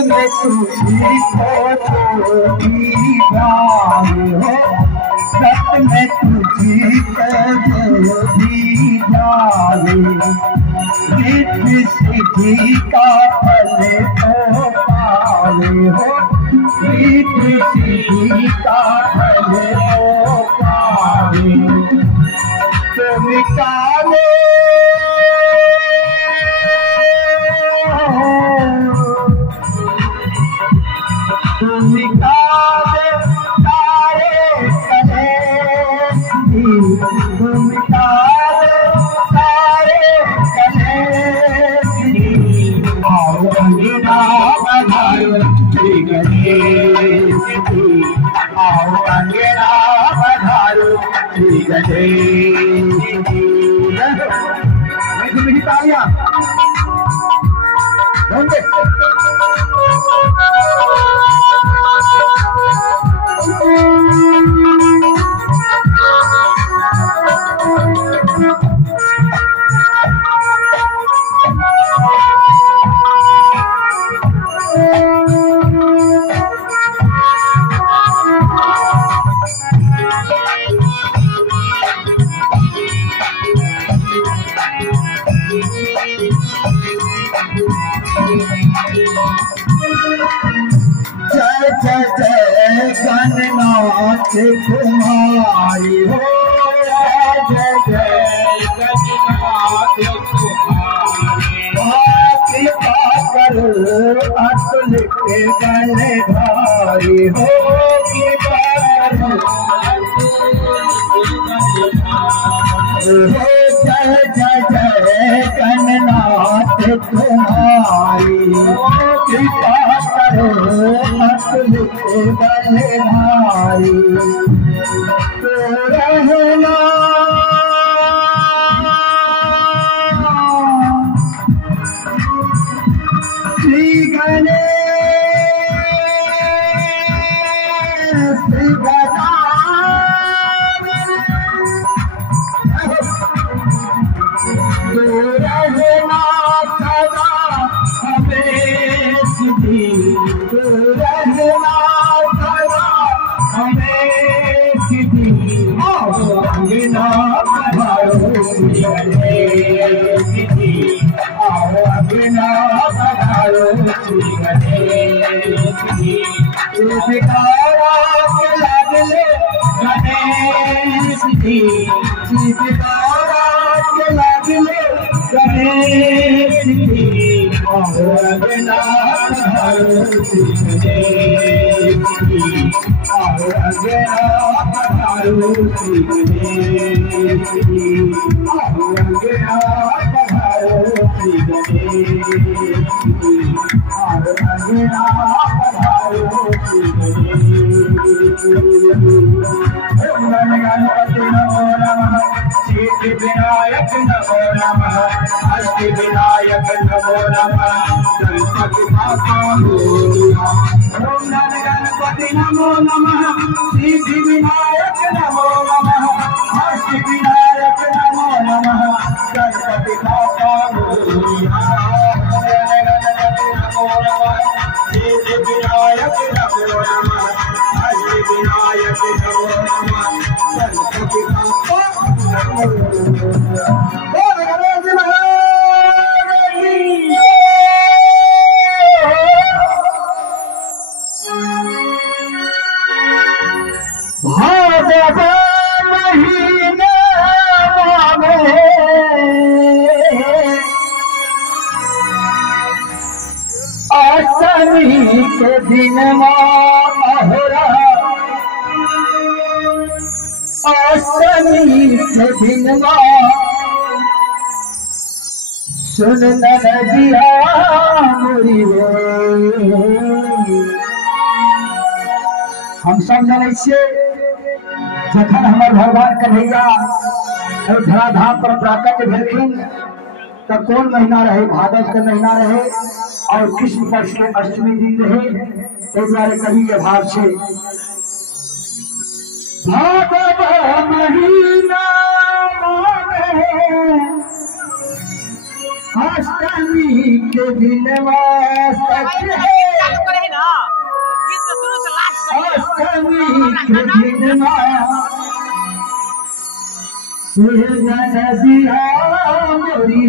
में तुझी को छोड़ी जाए, सत में तुझी को छोड़ी जाए, रिद्धि सिद्ध सिद्धि का फल तो पावे हो, रिद्धि सिद्धि का फल तो पावे। तुम काले तुम काले तारे कलेश दी, तुम काले तारे कलेश दी। आओ अंगिना बधारो श्री गणेश जी, आओ अंगिना बधारो श्री गणेश जी। मीठी तालियां गणनाथ तुम्हारी हो, जय जय गणनाथ तुम्हारी। कृपा करो अतुल के गणधारी हो, कृपा करो जय जय जय गणनाथ तुम्हारी। कृपा करो अतुल के गणधारी। तो रहना श्री गणेश रहना सदा हमें सिद्धि, रहना सदा हमें सिद्धि। आओ अंगना बधारो श्री गणेश जी, आओ अंगना बधारो श्री गणेश जी। शिवकारा के लाडले गणेश जी, शिवकारा के लाडले गणेश जी। आओ अंगना बधारो श्री गणेश जी, आओ अंगना बधारो श्री गणेश जी, आओ अंगना बधारो श्री गणेश जी, आओ अंगना बधारो श्री गणेश जी। ओम गणपति नमो नमः, सिद्धि विनायक नमो नमः, अष्ट विनायक नमो नमः, गणपति बापा मोरिया। ओम गणपति नमो नमः, सिद्धि विनायक नमो नमः, अष्ट विनायक नमो नमः, गणपति बापा मोरिया। गणपति नमो नमः, सिद्धि विनायक नमो नमः, अष्ट विनायक नमो नमः, गणपति बापा मोरिया। अष्टमी के दिन माहौरा, अष्टमी के दिन सुन नदिया मोरी रे। हम सब जाने से जखन हमार भगवान कन्हैया धराधाम पर प्राकट्य भेलखिन तो कौन महीना रहे? भादव के महीना रहे और कृष्ण पक्ष के अष्टमी दिन रहे। तो द्वारे कवि के भाव से भादव महीना अष्टमी के दिन अष्टमी के दिन नदिया मेरी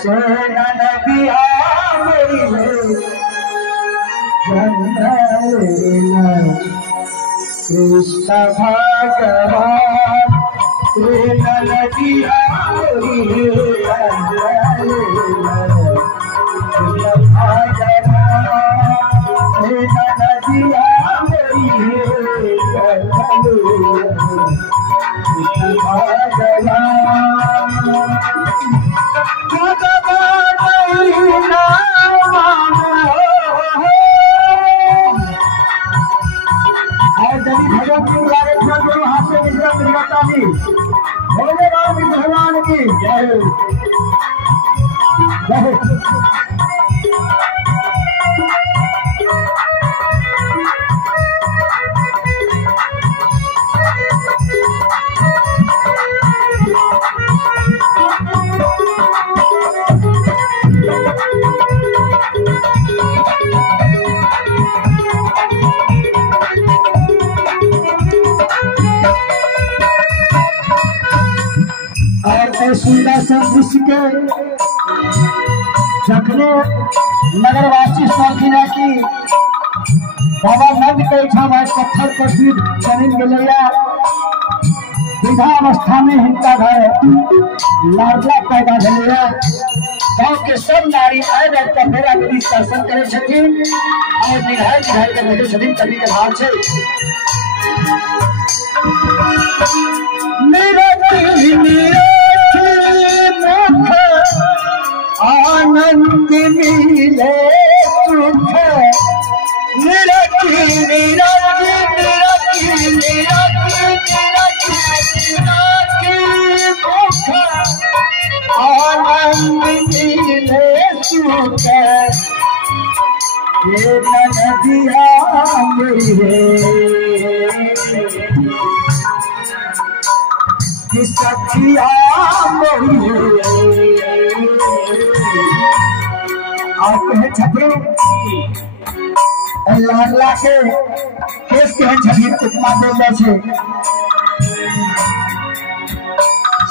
सोना नदिया मेरी कृष्ण भगवान सोना नदिया मेरी भगवान की जय सुंदर सा दृश्य के जखने नगरवासी शौकीन है कि बाबा नंद के भाई पत्थर पर गिर जमीन गलैया वृद्धा अवस्था में हिंसा घर लाडला पैदा भैया गाँव के सब नारी आए रहता मेरा कभी दर्शन करे छथिन और निघाई निघाई कर रहे छथिन कभी के भाव से आनंद मिले सुख निरखी निरखी निरखी निरखी निरखी मुख आनंद मिले सुख ये नदिया सखिया छठी लाडला के केस के छठी उपमा बोल छे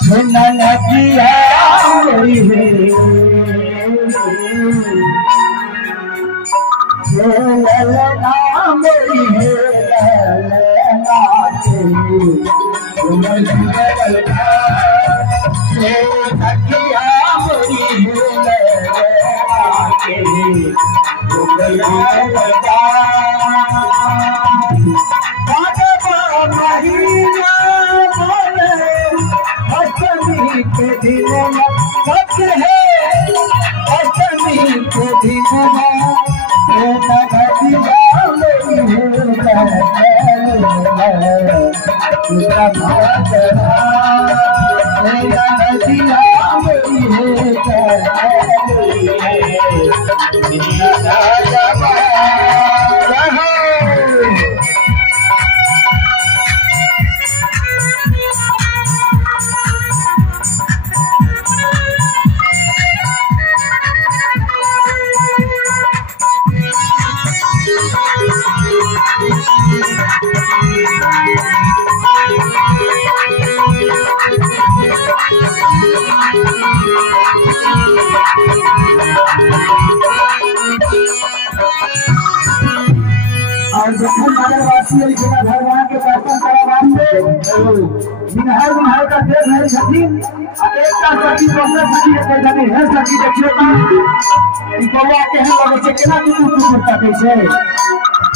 सुना नदिया अष्टमी के दिन सच है अष्टमी के दिन और जखन नगरवासी भगवान के दर्शन करा वास्ते निहार निहार का देख रहे छथिन एक का सखी दोसर सखी के जाने है सखी देखियो ई बौआ के हम लगे छै केना तू करता छै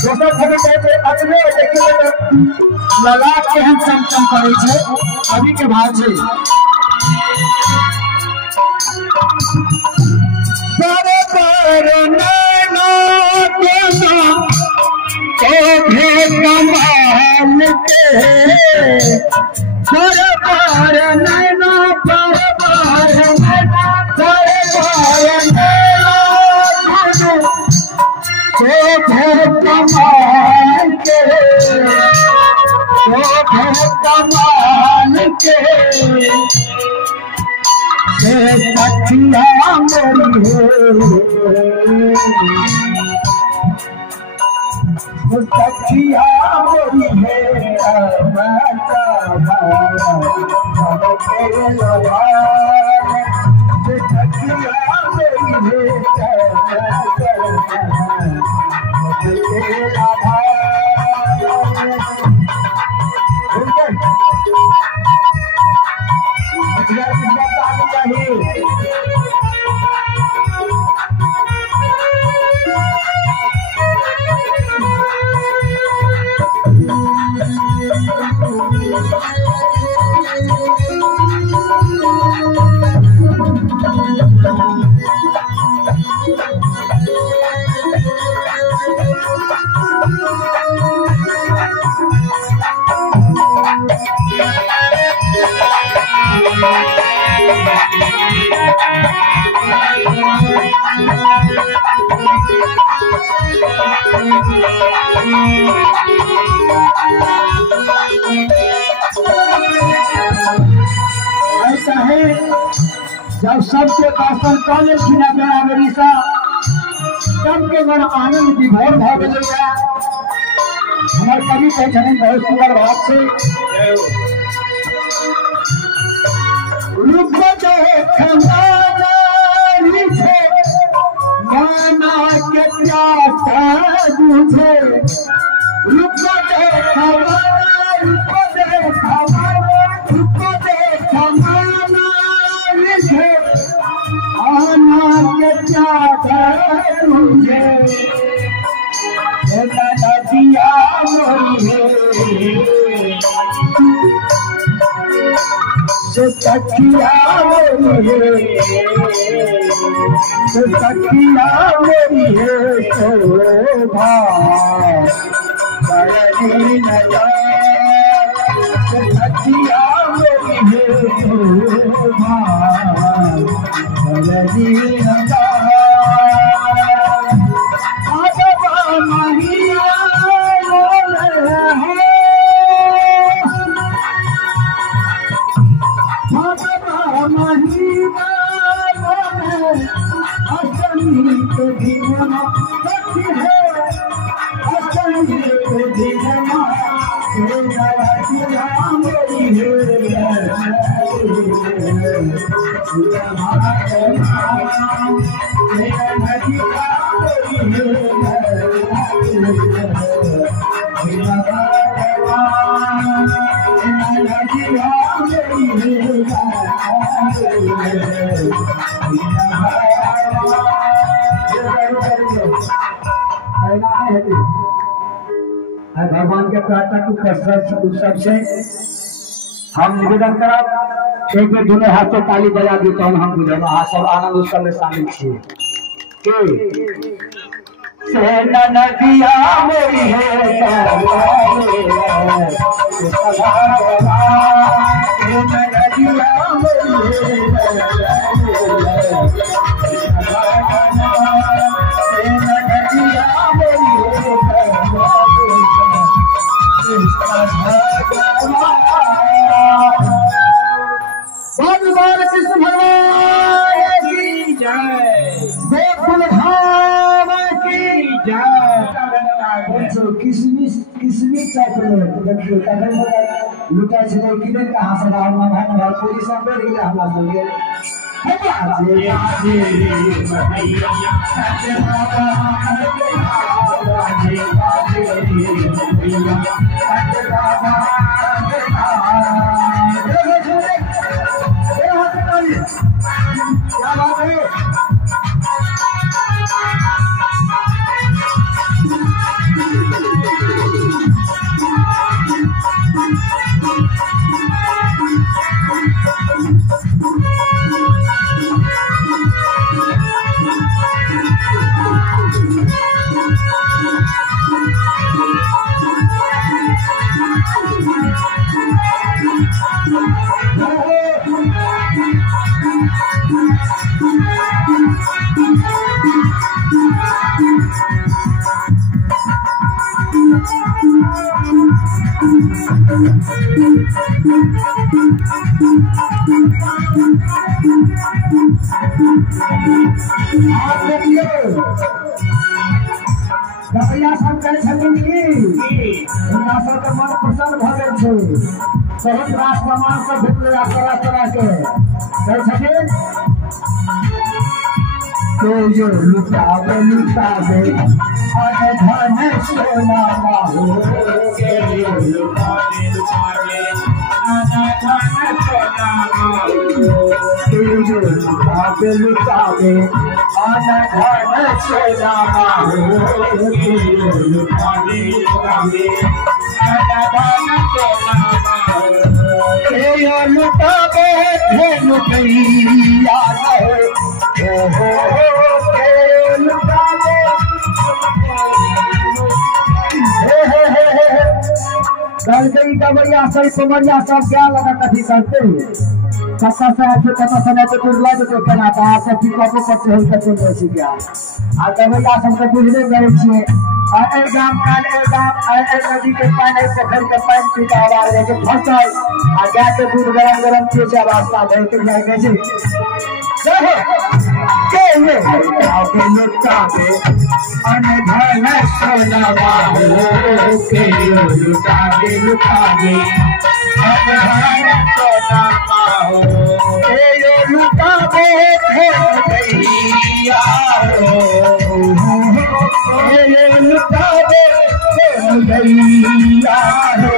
दोसर सखी कहै छै अपने देखियो लगा के हम चमचम करे छै अभी के भाव छै पर नैना कमाल के पर नैना कमाल के सखिया मेरी सखिया मोरी है माता के लभान सखिया मोरी है के लभान ऐसा है जब सबके दर्शन कर लेखिन बराबरी सा सबके मन आनंद विभोर भ गया। हमारे कवि कहते बहुत सुंदर भाव से रुक माना के प्यासा बुझे रुक नदिया सखिया सखिया मेरी है शोभा बड़ी नजर सखिया मेरी है शोभा बड़ी नजर भगवान के प्रार्थना की कसरत सबसे हम निवेदन करा एक बेर दोनों हाथ से ताली बजा दी तो हम बुझे अहाँ सब आनंद उत्सव में शामिल छे नदिया मेरी है भगवान कृष्ण भगवान की जय गोकुल धाम की जय। किसमिस चॉकलेट देखिए कदम लुटा छे किने कहां से राम भगवान और पूरी सब बेरी हमला हो गए क्या बात है गवैया सब कहै छथिन कि हुनका सबके मन प्रसन्न भऽ गेल छै, बहुत रास प्रमाण सब भेटलै आ तरह तरह के कहै छथिन तो ये लुटावे लुटावे अन धन सोना माहो के लुटावे लुटावे अन धन सोना माहो के लुटावे लुटावे अन धन सोना माहो के लुटावे लुटावे अन धन सोना माहो के लुटावे धेनु गैया हो गई गवैया सही सुमरिया सब क्या लगा कथी करते कत्ता से आते कत्ता से आते कुछ लग तो केना था आप सब पिकअपो पर चढ़ के चल जाए छी क्या आ गवैया सब के बुझले गए छी आ ए गाम काल ए गाम ए नदी के पानी पोखर के पानी पीता आवाज रे के फसल आ गाय के दूध गरम गरम पिए से आवाज ता है के जाए कैसे के लुटावे लुटावे अन धन सोना माहो के लुटावे लुटावे अन धन सोना माहो के लुटावे भैया हो के लुटावे भैया हो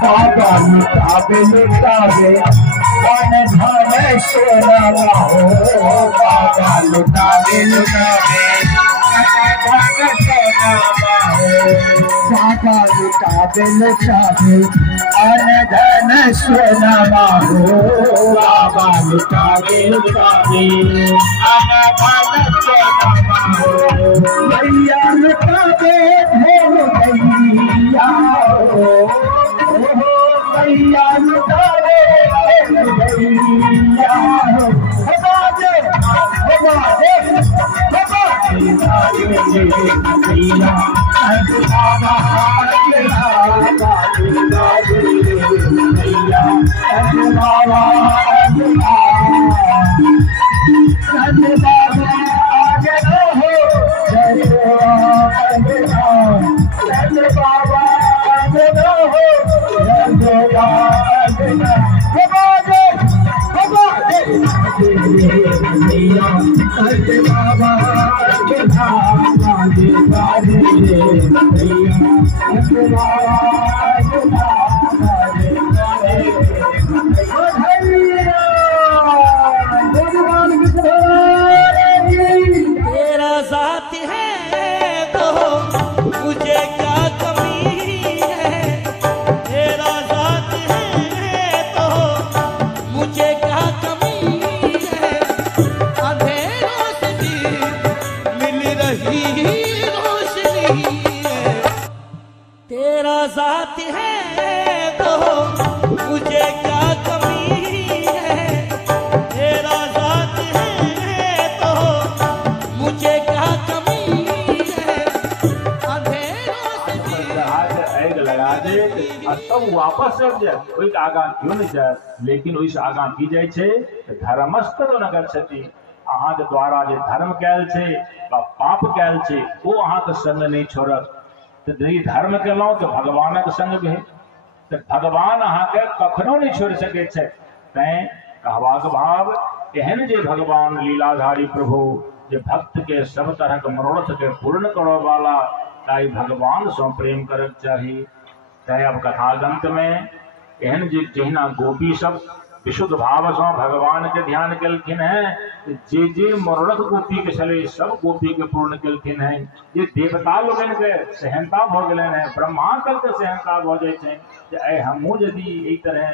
बाबा लुटावे लुटावे अन धन सोना माहो बाबा लुटावे लुटावे अन धन सोना माहो बाबा लुटावे लुटावे अन धन सोना माहो बाबा लुटावे लुटावे अन धन सोना माहो भैया लुटावे हो भैया हो भैया लुटावे भैया हो बाजे बाजे भैया बाबा के बाबा भैया बाबा आगे हो बाबा तेरा साथ है तो मुझे क्या कमी है, तेरा साथ है तो मुझे क्या कमी है, अंधेरों से भी मिल रही रोशनी है, तेरा साथ है तो मुझे क्या कमी है, तेरा साथ है तो मुझे क्या कमी है, अंधेरों से भी आग लगा दे आ सब वापस आबि जाए ओहि आगाँ क्यों नहीं जाए, लेकिन ओहिसँ आगाँ की जाइ छै धर्मस्थ न गच्छति अहाँके द्वारा जे धर्म कयल छै वा पाप कयल छै ओ अहाँके संग नहीं छोड़त। तऽ यदि धर्म केलहुँ तऽ भगवानक संग भेल तऽ भगवान अहाँके कखनो नहीं छोड़ि सकैत छथि। तैं कहबाक भाव एहन जे भगवान लीलाधारी प्रभु जे भक्त के सब तरह के मनोरथ के पूर्ण करऽ वाला ताई भगवान सँ प्रेम करक चाही। तय अब कथागंत में एहन जे जहिना गोपी सब विशुद्ध भाव से भगवान के ध्यान केलखिन है, जे मनोरथ गोपी के छले सब गोपी के पूर्ण केलखिन है। जे देवता लोगन के सहनता भ गेलन है, ब्रह्मा तक के सहनता भ जाय छै जे आइ हमहूँ यदि एहि तरह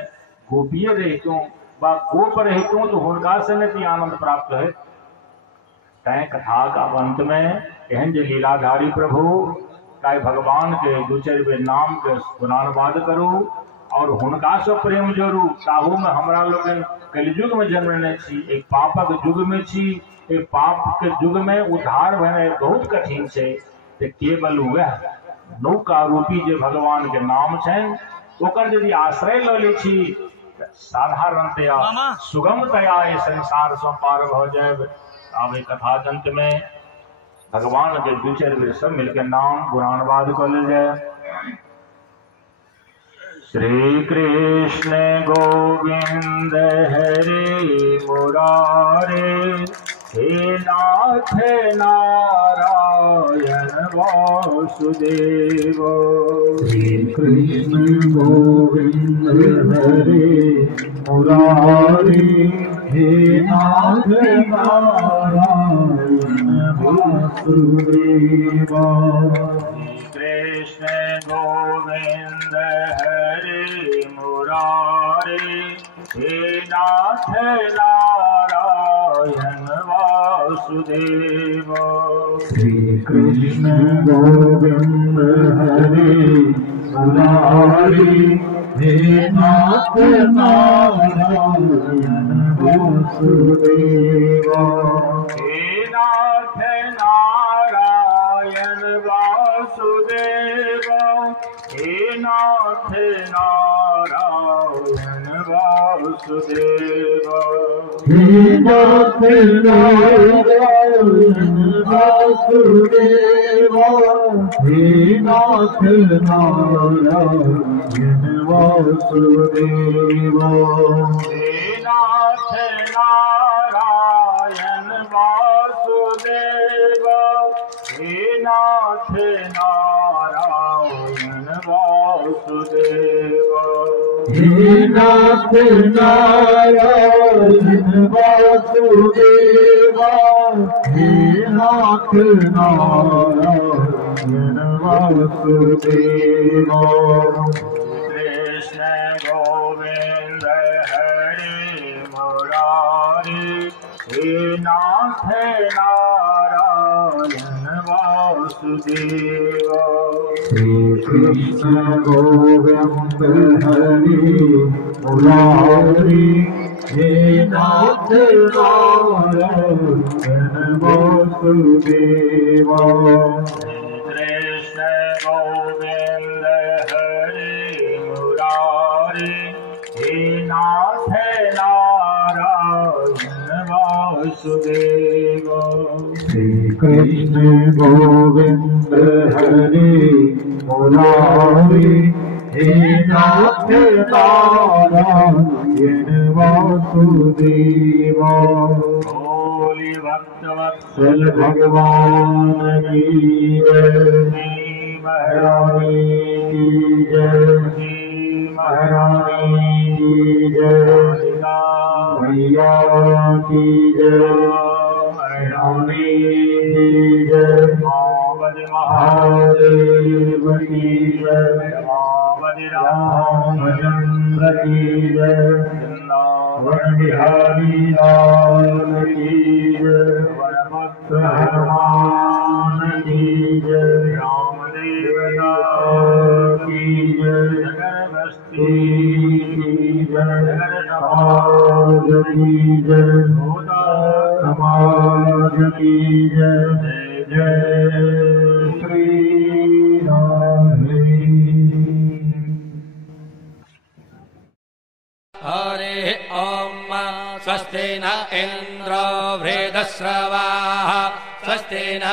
गोपिये रहितों बा गोप रहितों तो हुनका से नहीं आनंद प्राप्त है। तय कथा का अंत में एहन जे लीलाधारी प्रभु काय भगवान के दू चारि बेर नाम के गुणानुवाद करू और हुनका से प्रेम जोड़ू। ताहू में हमरा लोगन कलयुग में जन्म लेने छी, एक पापक युग में छी। एक पाप के युग में उद्धार भेनाइ बहुत कठिन छै। ते केवल वह नौका रूपी जे भगवान के नाम छनि ओकर यदि आश्रय ल लै छी त साधारणतया सुगमतया ए संसार से पार भ जायब। अब एक कथागंत में भगवान के दू चारि बेर सब मिलकर नाम गुणानुवाद कर लेल जाय। श्री कृष्ण गोविंद हरे मुरारे, हे नाथ नारायण वासुदेव। श्री कृष्ण गोविंद हरे मुरारे, हे नाथ नारायण वासुदेव। कृष्ण गोविंद हरे मुरारे, हे नाथ नारायण वासुदेव। श्री कृष्ण गोविंद हरे मुरारे, हे नाथ नारायण वासुदेव। हे नाथ नारायण वासुदेव, हे नाथ नारायण वासुदेव। हे नाथ नारायण वासुदेव, हे नाथ नारायण वासुदेव। हे नाथ नारायण वासुदेव, हे नाथ नारायण वासुदेव। हे नाथ नारायण वासुदेव, हे नाथ नारायण वासुदेव। कृष्ण गोविंद हरे मुरारे, हे नाथ नारायण वासुदेव। श्री कृष्ण गोविंद हरे मुरारे, हे नाथ नारायण वासुदेव। कृष्ण गोविंद हरे मुरारे, हे नाथ नारायण वासुदेव। श्री कृष्ण गोविंद हरे मुरारे, हे नाथ नारायण वासुदेव। बोली भक्तवत्सल चल भगवान की जय, महारानी की जय, महारानी की जय, मैया की जय, महारानी की जय, महादेव की जय, रामचंद्र की जय, वन बिहारी लाल की जय, भक्त हनुमान की जय, रामदेव की जय, बस्ती की जय, समाज की जय, समाज की जय। जय श्री राधे। हरे ओम स्वस्ति न इंद्रो वृद्धश्रवाः, स्वस्ति न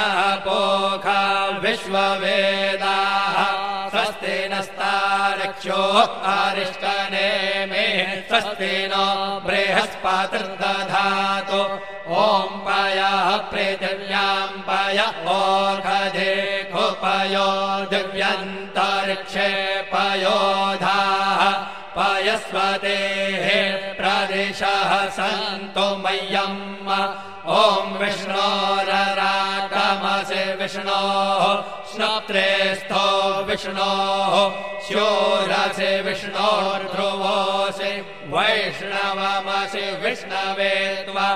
पूषा विश्ववेदाः, स्वस्ति नस्तार्क्ष्यो अरिष्टनेमिः, स्वस्ति नो बृहस्पतिर्दधातु। ॐ पयः पृथिव्यां पय ओषधे खुपयो दिव्यन्तरिक्षं अन्तरिक्षेपयोधाः पयस्वतेः प्रदिशः सन्तु मह्यम् ॐ विष्णोरराटमसि विष्णोः स्नप्त्रेस्थो विष्णोः स्योरसि विष्णोर्ध्रुवोऽसि वैष्णवमसि विष्णवे त्वा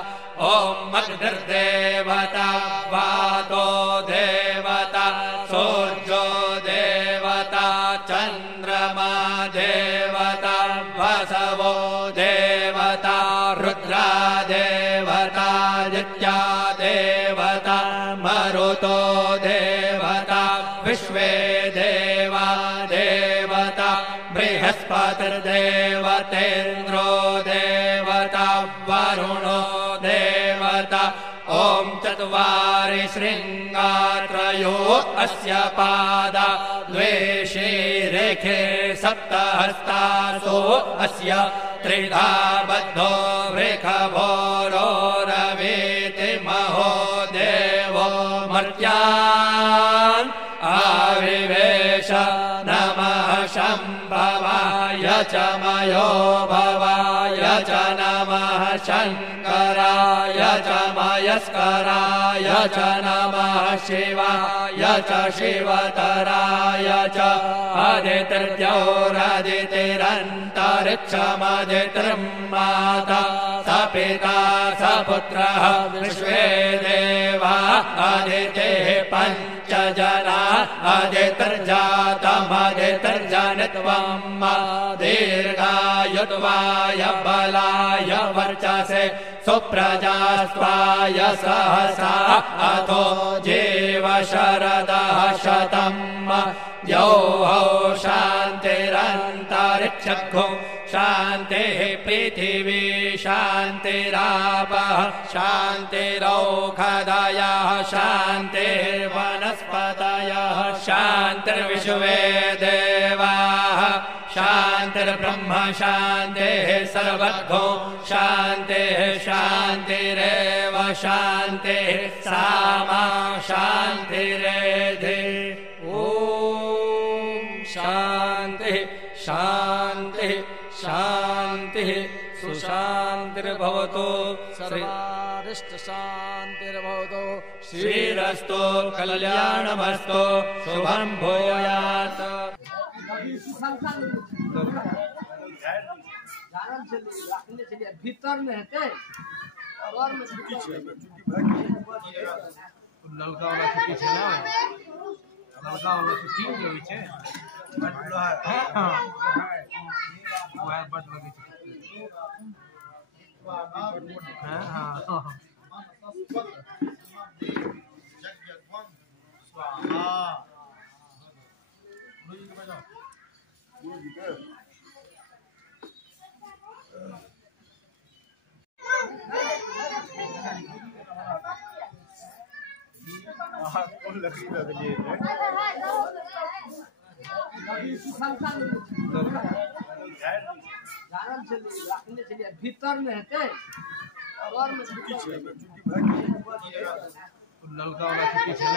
ॐ अग्निर्देवता वातो देवता सूर्यो देवता चन्द्रमा देवता वसवो देवता रुद्रा देवता आदित्या देवता मरुतो देवता विश्वे देवा देवता बृहस्पतिर्देवतेन्द्रो देवता वरुणो देवता ॐ चत्वारि शृङ्गात्रयो अस्य पादा द्वे शीरेखे सप्तहस्तासो अस्य त्रिधा बद्धो वृषभोरोरवीति महो देवो मर्त्यान् आविवेश नमः शम्भवाय च मयो भवाय च नमः शङ्कराय च मयस्कराय च नमः शिवाय च शिवतराय च अदितिर्द्यौरदितिरन्तरिक्षमदितिर्माता स पिता स पुत्रः विश्वे देवा अदितिः पञ्च जना अदितिर्जातमदितिर्जनित्वम् दीर्घायुत्वाय बलाय वर्चसे सुप्रजास्त्वाय सहसा अथो जीव शरदः शतम् यौः शान्तिरन्तरिक्षगो शान्तिः पृथिवी शान्तिरापः शान्तिरौषधयः शान्तिर्वनस्पतयः शान्तिर्विश्वे देवाः शान्तिर्ब्रह्म शान्तिः सर्वगो शान्तिः शान्तिरेव शान्तिः सामा शान्तिरेधि ॐ शान्तिः शान्तिः शान्तिः सुशान्तिर्भवतु सर्वारिष्ट शान्तिर्भवतु श्रीरस्तु कल्याणमस्तु शुभं भूयात् भीतर में है और में ललका वाला छुट्टी छे ना ललका वाला छुट्टी जो होय छे बड है हां वो है बड लगे छे हां हां स्वाहा कौन लकड़ी लग लिए भीतर में है और में ललका वाला छुट्टी छे ना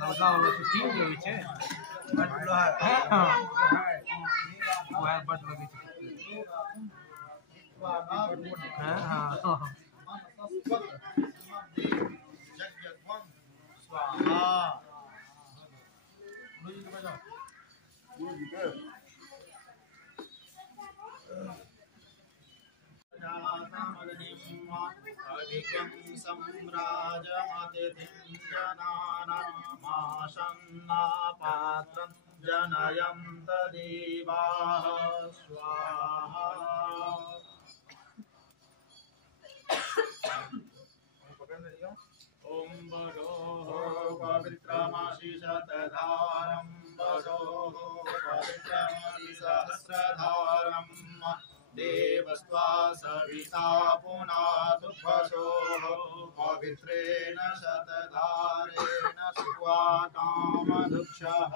ललका वाला छुट्टी जो होय छे बड है हां वो है बड लगे छे हां हां स्वाहा अधिकं सम्राजमतिथिं जनानामाशन्नापात्रं जनयन्त देवाः स्वाहा ॐ वरोः पवित्रमाशिषतधारं वरोः पवित्रमाशिसहस्रधारम् देवस्त्वा सविता पुनातुभसोः पवित्रेण शतधारेण सुवातामधुक्षः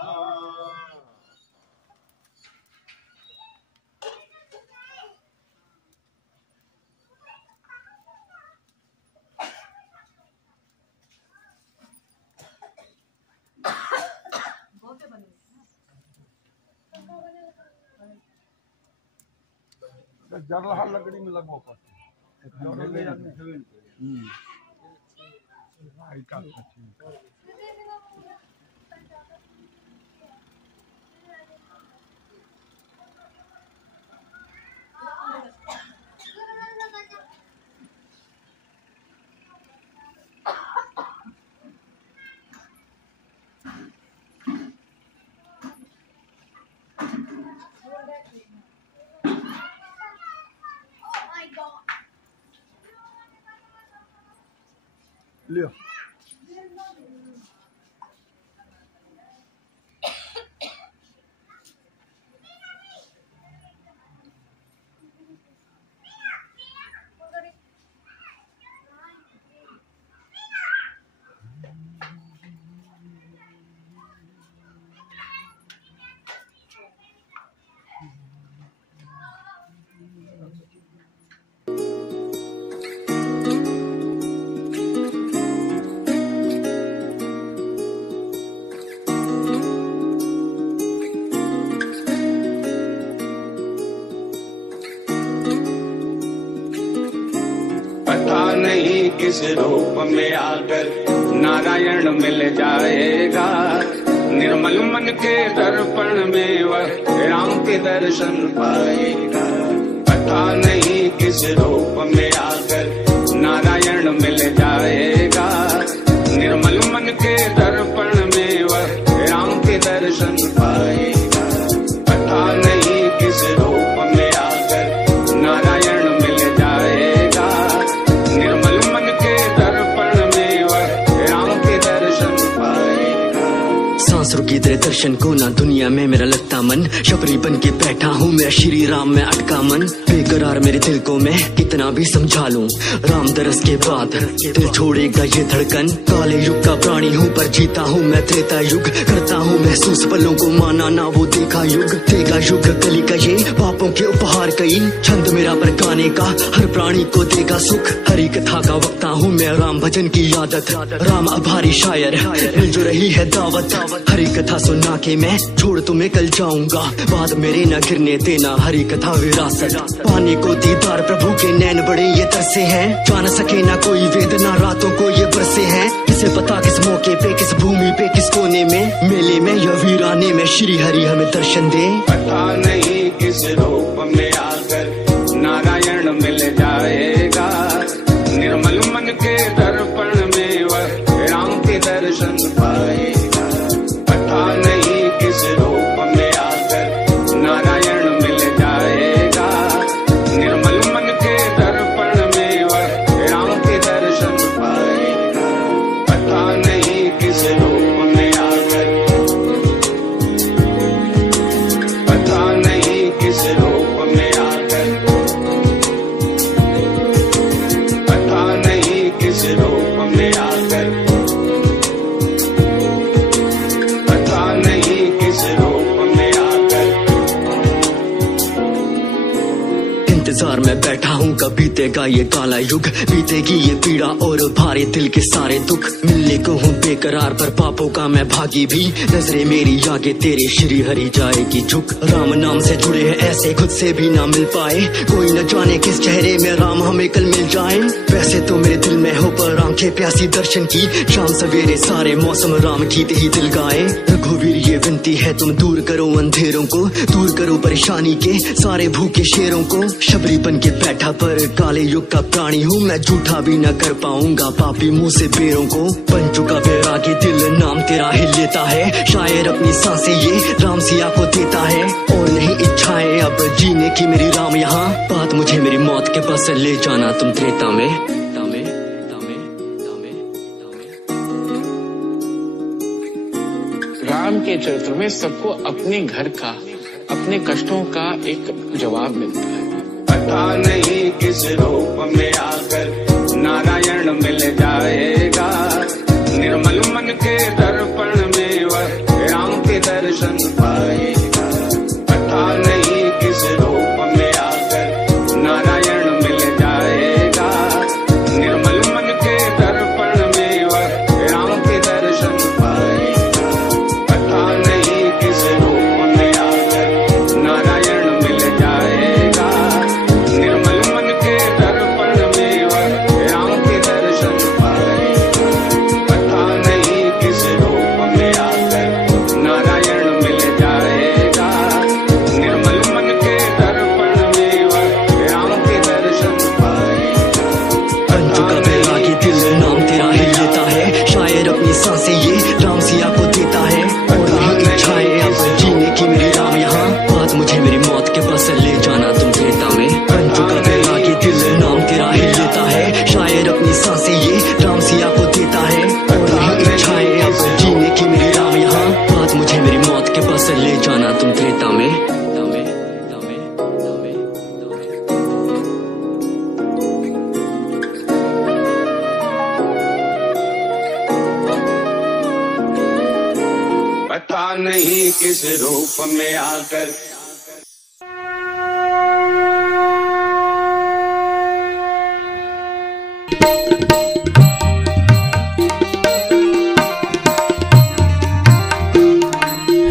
जरहा लकड़ी में लगवा पाते लियो नहीं किस रूप में आकर नारायण मिल जाएगा। निर्मल मन के दर्पण में वह राम के दर्शन पाएगा। पता नहीं किस रूप में आकर नारायण मिल जाएगा। निर्मल मन के दर्पण में वह राम के दर्शन पाएगा। पता नहीं किस रूप में आकर नारायण मिल जाएगा। निर्मल मन के दर्पण में वह राम के दर्शन पाएगा। सांसों की तेरे दर्शन को ना दुनिया में मेरा लगता मन। शबरी बन के बैठा हूँ मैं श्री राम में अटका मन। बेकरार मेरे दिल को मैं कितना भी समझा लूं, राम दरस के बाद दिल छोड़ेगा ये धड़कन। काले युग का प्राणी हूँ पर जीता हूँ मैं त्रेता युग। करता हूँ महसूस पलों को माना ना वो देखा युग। देगा युग कली का ये पापों के उपहार कई। छंद मेरा पर गाने का हर प्राणी को देगा सुख। हरी कथा का वक्ता हूँ मैं राम भजन की आदत। राम आभारी शायर मिल जो रही है दावत। हरी कथा सुना के मैं छोड़ तुम्हें कल जाऊंगा। बाद मेरे न गिरने देना हरी कथा विरासत। पाने को दीदार प्रभु के नैन बड़े ये तरसे हैं। जान सके ना कोई वेदना रातों को ये बरसे हैं। किसे पता किस मौके पे किस भूमि पे किस कोने में मेले में या वीराने में श्री हरि हमें दर्शन दे। पता नहीं किस रूप में आकर नारायण मिल जाएगा। निर्मल मन के दर्पण में वह राम के दर्शन पाएगा। पता नहीं किस रूप में आकर नारायण मिल जाएगा। निर्मल मन के दर्पण में वह राम के दर्शन पाएगा। पता नहीं किस रूप में आकर, पता नहीं किस रूप में आकर, पता नहीं किस रूप में आकर, पता नहीं किस रूप में आकर। इंतजार में बैठा हूँ कब बीतेगा ये काला युग। बीतेगी ये पीड़ा और भारे दिल के सारे दुख। मिलने को हूँ बेकरार पर पापों का मैं भागी भी। नजरे मेरी आगे तेरे श्री हरि जाएगी झुक। राम नाम से जुड़े हैं ऐसे खुद से भी ना मिल पाए। कोई न जाने किस चेहरे में राम हमें कल मिल जाए। वैसे तो मेरे दिल में हो पर आंखें प्यासी दर्शन की। शाम सवेरे सारे मौसम राम गीत ही दिल गाए। रघुवीर ये विनती है तुम दूर करो अंधेरों को। दूर करो परेशानी के सारे भूखे शेरों को। शबरी बन के बैठा पर काले युग का प्राणी हूँ मैं। झूठा भी न कर पाऊंगा पापी मुंह से बेरों को। बन चुका बैरागी दिल नाम तेरा ही लेता है। शायर अपनी सांसें ये राम सिया को देता है। और नहीं इच्छाएं अब जीने की मेरी राम यहाँ। बात मुझे मेरी मौत के पास ले जाना तुम त्रेता में। राम के चरित्र में सबको अपने घर का, अपने कष्टों का एक जवाब मिलता है। पता नहीं किस रूप में आकर नारायण मिल जाएगा। निर्मल मन के दर्पण में वह राम के दर्शन पाएगा। पता नहीं किस रूप में आकर नारायण मिल जाएगा। निर्मल मन के दर्पण में वह राम के दर्शन पाएगा। पता नहीं किस रूप में आकर नारायण मिल जाएगा। नहीं किस रूप में आकर।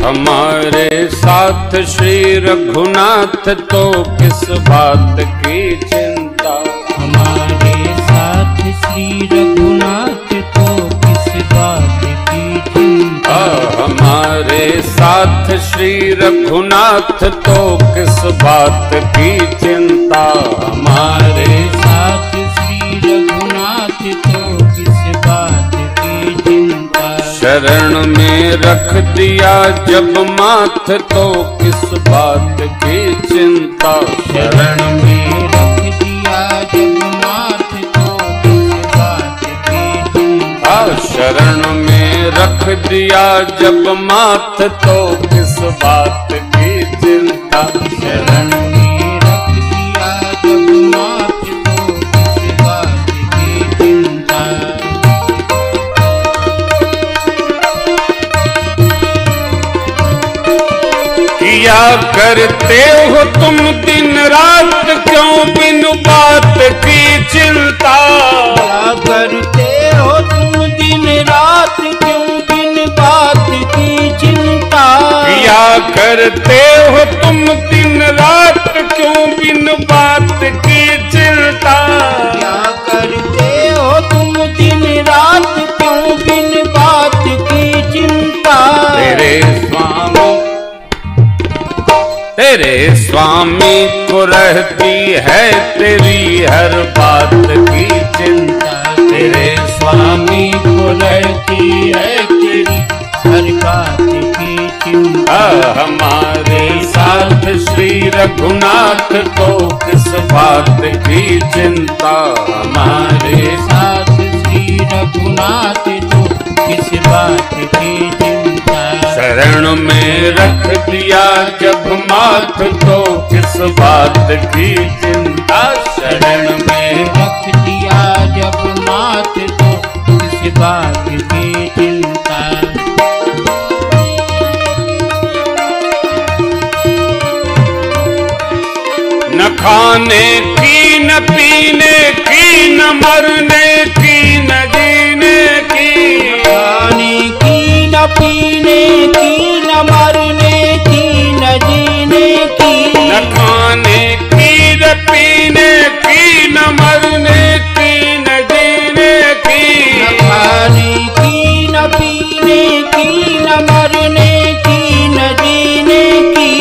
हमारे साथ श्री रघुनाथ तो किस बात की चिंता। हमारे साथ श्री रघुनाथ तो किस बात की चिंता। हमारे साथ श्री रघुनाथ तो किस बात की चिंता। हमारे साथ श्री रघुनाथ तो किस बात की चिंता। शरण में रख दिया जब माथ तो किस बात की चिंता। शरण में रख दिया जब माथ तो किस बात की चिंता। शरण में रख दिया जब माथ तो किस बात की चिंता। शरण में रख दिया जब माथ तो किस बात की चिंता। किया करते हो तुम दिन रात क्यों बिन बात की चिंता। क्या करते हो तुम दिन रात क्यों बिन बात की चिंता। किया करते हो तुम दिन रात क्यों बिन बात की चिंता। क्या करते हो तुम दिन रात क्यों बिन बात की चिंता। तेरे स्वामी को रहती है तेरी हर बात की चिंता। तेरे स्वामी को रहती है तेरी हर बात की चिंता। हमारे साथ श्री रघुनाथ को किस बात की चिंता। हमारे साथ श्री रघुनाथ तो किस बात की चिंता। शरण में रख दिया जब माथ तो किस बात की चिंता। शरण में रख दिया जब माथ तो किस बात की चिंता। न खाने की न पीने की न मरने की न जीने की। खाने की न पीने की न मरने की न जीने की। न खाने की न पीने की न मरने की न जीने की। न खाने की न पीने की न मरने की न जीने की।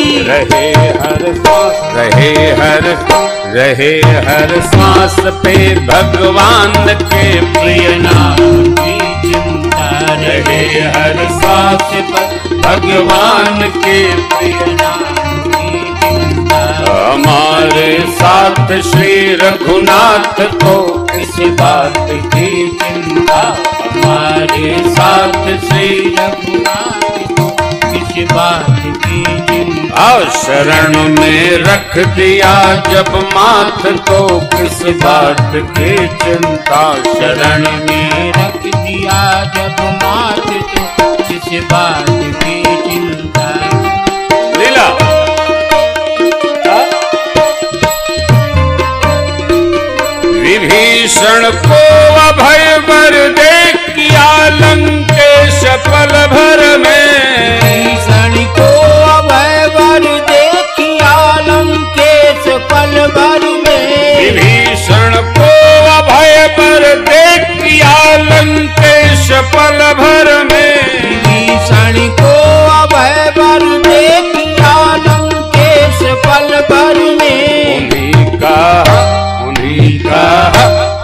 रहे हर सांस पे भगवान के प्रिय नाम की चिंता। रहे हर सांस पे भगवान के प्रिय नाम की चिंता। हमारे साथ श्री रघुनाथ को किस बात की चिंता। हमारे साथ श्री रघुनाथ को किस बात की चिंता। शरण में रख दिया जब माथ तो किस बात की चिंता। शरण में रख दिया जब माथ तो किस बात की चिंता। लीला विभीषण को अभय वर दे किया लंकेश पल भर में। विभीषण को अभय वर दे किया लंकेश पल भर में। विभीषण को अभय वर दे किया लंकेश पल भर में। विभीषण को अभय वर दे किया लंकेश पल भर में।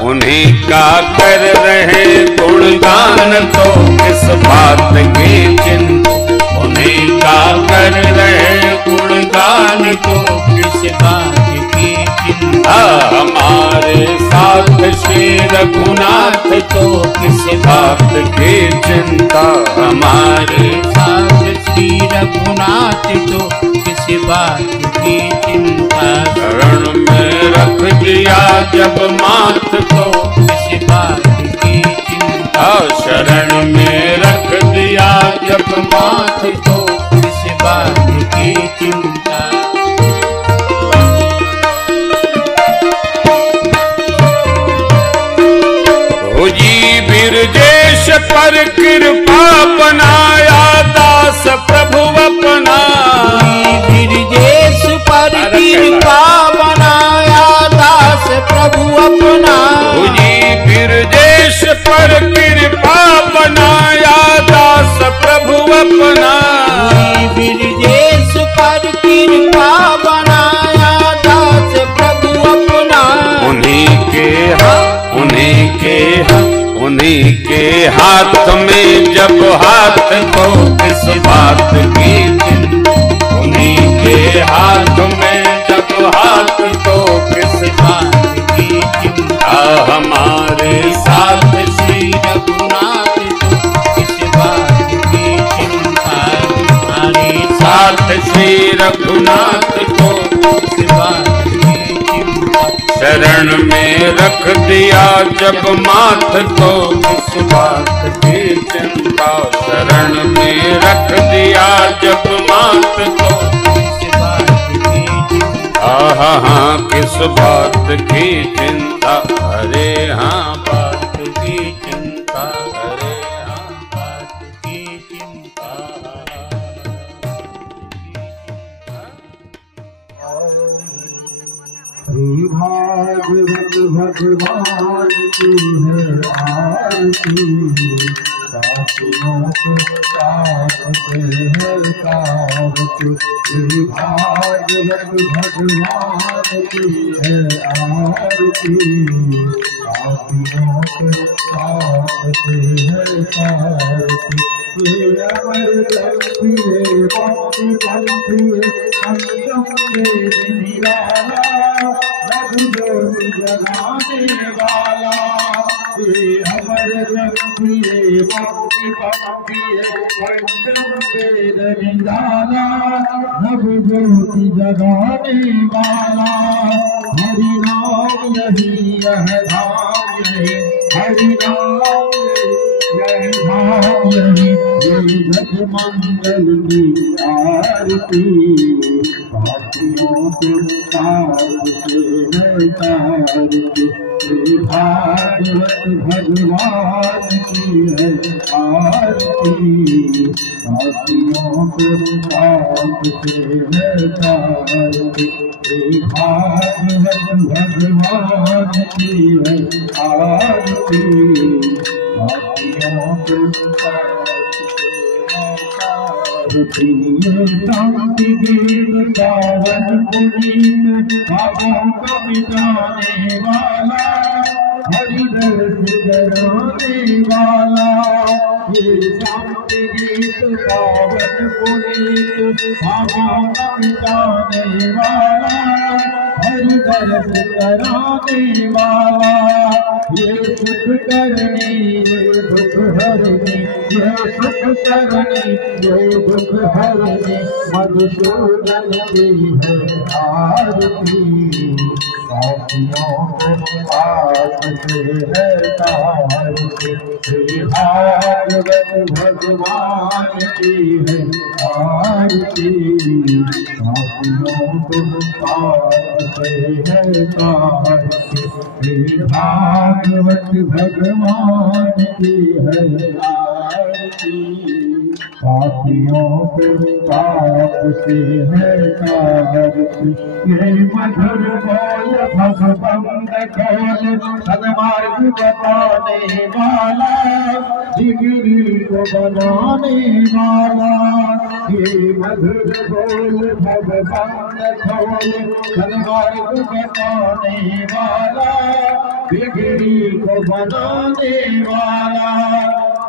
उन्हीं का कर रहे गुणगान तो किस बात की चिंता। उन्हीं का कर रहे गुणगान तो किस बात की चिंता। हमारे साथ श्री रघुनाथ तो किस बात की चिंता। हमारे साथ श्री रघुनाथ तो किस बात की चिंता। शरण में रख दिया जब माथ तो किस बात की चिंता। शरण में रख दिया जब माथ तो प्रभु अपना। तुझी बिरजेश पर कृपा बनाया दास प्रभु अपना। बिरजेश पर कृपा बनाया दास प्रभु अपना। उन्हीं के हाथ में जब हाथ तो किस बात की चिंता। उन्हीं के हाथ में जब हाथ तो किस बात की चिंता। हमारे साथ श्री रघुनाथ किस बात की चिंता। हमारे साथ श्री रघुनाथ को किस बात की चिंता। शरण में रख दिया जब माथ तो किस बात की चिंता। शरण में रख दिया जब माथ तो किस बात की चिंता। हाँ किस बात की चिंता। अरे हाँ बात की चिंता। अरे हाँ बात की चिंता। श्री भागवत भगवान की है आरती। साथियों को साथ से है सारथी। श्री भागवत भगवान की है आरती। साथियों को साथ से है सारथी। अमर ग्रंथिये भक्ति पंथिये संगम में निराला। रघुज्योति जगाने वाला। अमर ग्रंथिये भक्ति पंथिये पंचम वेद निराला। रघुज्योति जगाने वाला। हरि नाम यही यह धाम यही। हरि नाम यह धाम यही। जग मंगल की आरती। साथियों को साथ से है तारती। श्री भागवत भगवान की है आरती। साथियों को साथ से है तारती। श्री भागवत भगवान की है आरती। साथियों को शांति गीत पावन पुनीत पापों को मिटाने वाला। हरि दर्श जगाने वाला। ये शांति गीत पावन पुनीत पापों को मिटाने वाला। हरि दर्श कराने वाला। ये सुख करनी ये दुख हरनी। ये सुख करनी ये दुख हरनी। मधुसूदन की है आरती। साथियों को पास से है तारती। श्री भागवत भगवान की है आरती। साथियों को पास से है तारती। श्री भागवत भगवान की है आरती। साथियों को पाप से है तारती। ये मधुर बोल भगवंत खोल सन्मार्ग बताने वाला। जिगरी को बनाने वाला। ये मधुर बोल भगवंत खोल सन्मार्ग बताने वाला। जिगरी को बनाने वाला।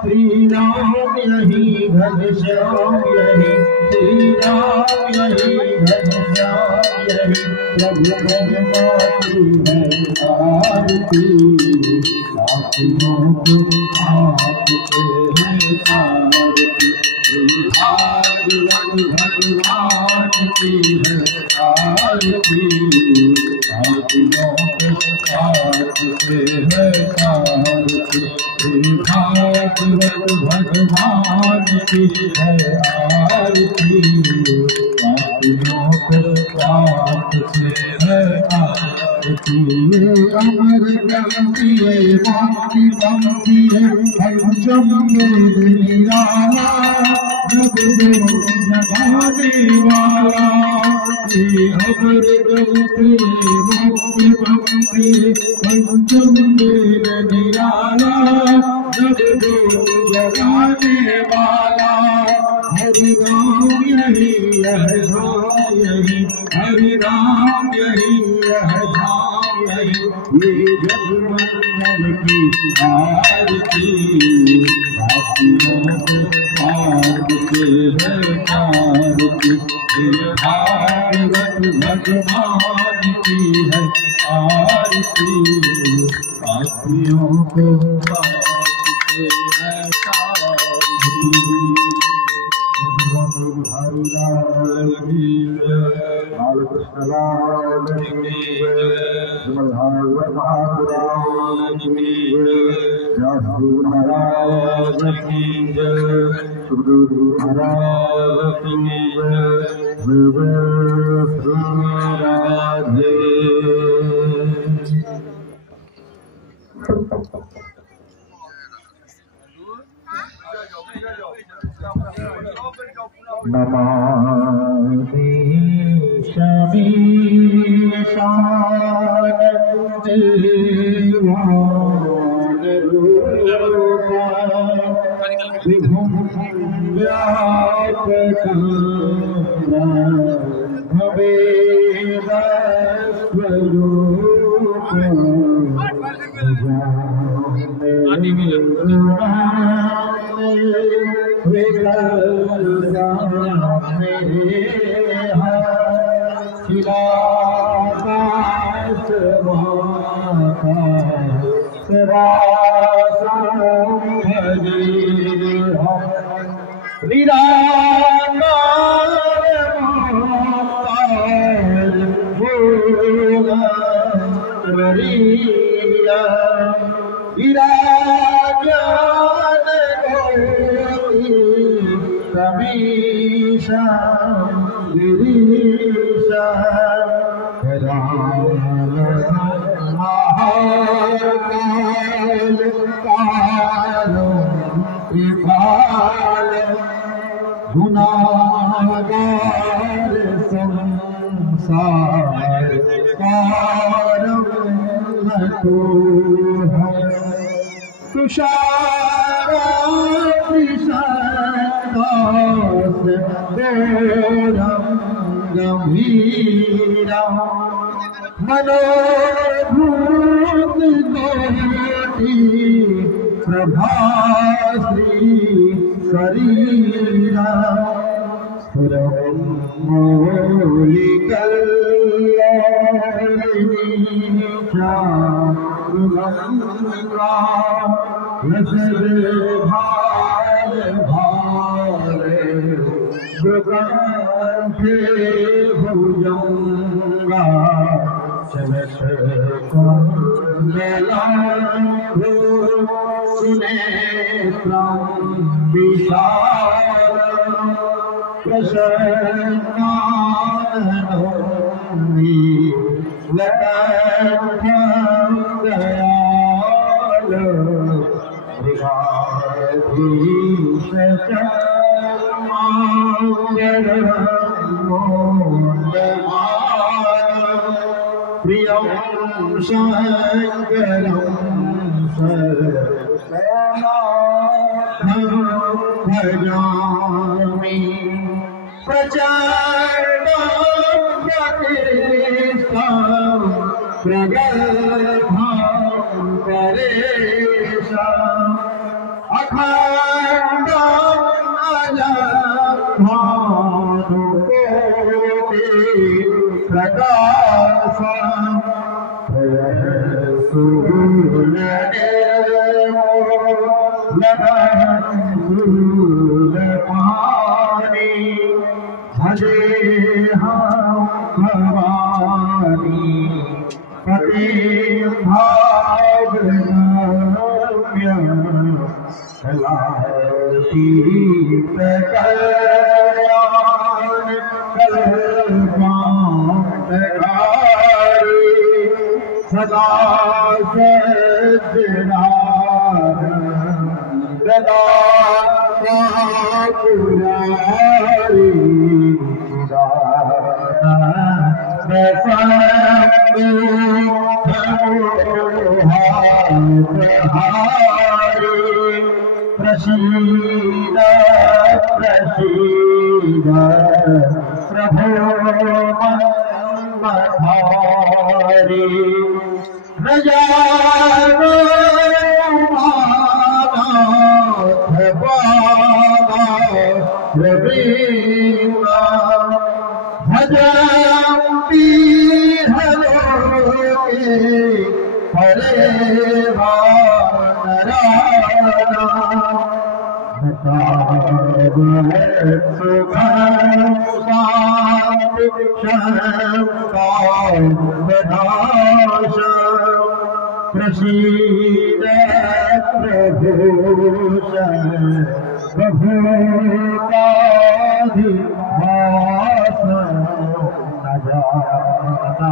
श्री राम यही घनश्याम यही। श्री राम यही घनश्याम यही। प्रभु भगवान है आरती। साथियों को आप से है तारती। श्री भागवत भगवान की है आरती। साथियों को आप से है तारती। श्री भागवत भगवान की है आरती। पापियों को पाप से है आरती। अमर गंभीर मुक्ति गंभीर पंचम वेद निराला जग जगाने वाला। अमर गंभीर मुक्ति गंभीर पंचम वेद निराला जग जगाने वाला। हरि राम यही है धाम यही, हरि राम यही है धाम यही। ये जगमंगल की आरती पापियों को पाप से है आरती। ये भागवत भगवान की है आरती पापियों को पाप से है आरती। हरि लाल की जय, बालकृष्ण लाल की जय, श्रीमद्भागवत महापुराण की जय, व्यासदेव महाराज की जय, सुखदेव महाराज की जय। जय श्री राधे। नमामि शमीशान देवानरूपं विभुं व्यापकं भवेदस्वरूपं गुनागार संसार कारम न तो है। तुषारात्रिशदास घोरं गंभीरं मनोभूत कोटि प्रभाश्री शरीरा भुजंगा चलत सुनेत्रं विशाल प्रसन्नानन्दि लक्ष्यं दयाल मृगाधीश प्रियं शंकरं भजामि प्रचण्डं प्रतिष्ठं प्रगल्भं परेशम् अखण्डं अजभानुकोटि प्रकाशम् भजेऽहं भवानी पतिं भावगम्यं कलातीत कल्याण सदा सजना सदा पुरारी प्रसीद प्रसीद प्रभो मधारी रजानो बाबा रवीना भजती हरे हरे प्रसीद प्रभूष प्रभुताधिवास न जाना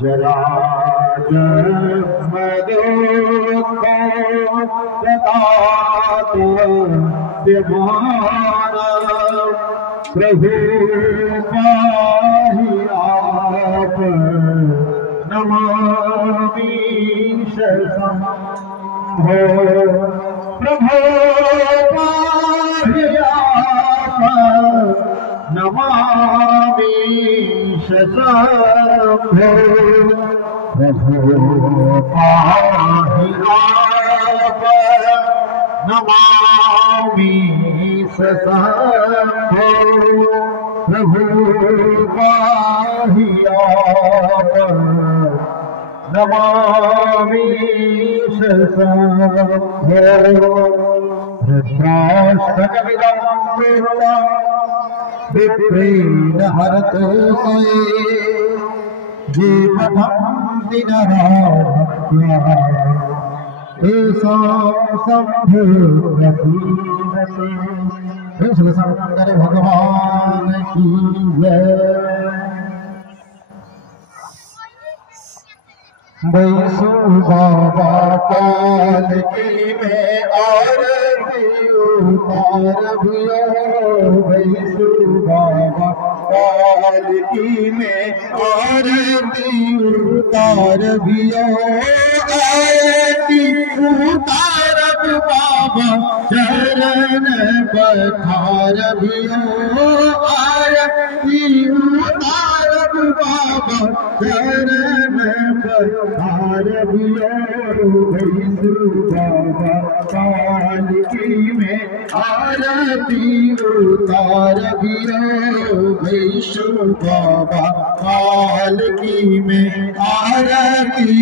जरा प्रभु पाहि आप नमामि शंभो प्रभु पाहि आप नमामि शंभो प्रभु पाहि आप नमामि शंभो प्रभु पाहि आप नमामि शंभो रुद्राष्टकमिदं विप्रेण हरतो ये पठं दिनरात्या शंकर भगवान की जय। बैसु बाबा काल की में आरती उतार भियो बैसु बाबा काल की में आरती उतार भियो आरती उतार बाबा चरण पठार भियो आरती उतार बाबा चरण पठार भियो बैसु बाबा काल की में आरती उतार भियो बैसु बाबा काल की में आरती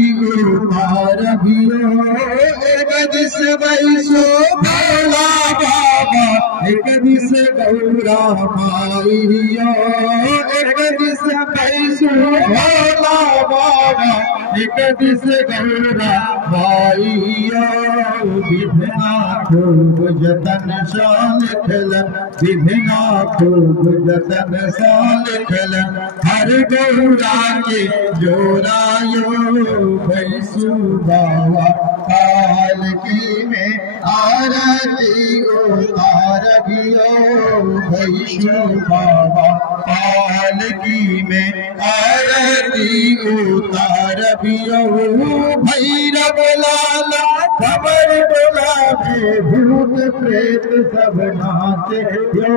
उतार भियो एक दिस बैसो भोला बाबा एक दिस गौरा माइयो एक दिस बैसो भोला बाबा एक दिस गौरा माइयो विधना खूब जतन शाल खलन विधना खूब जतन शाल खलन हर गौरा के जोरायो बैसु बाबा काल की में आरती उतार भियो बैसु बाबा काल की में आरती उतार भियो भैरव लाला खबर बुलावे भूत प्रेत सब नाचे यो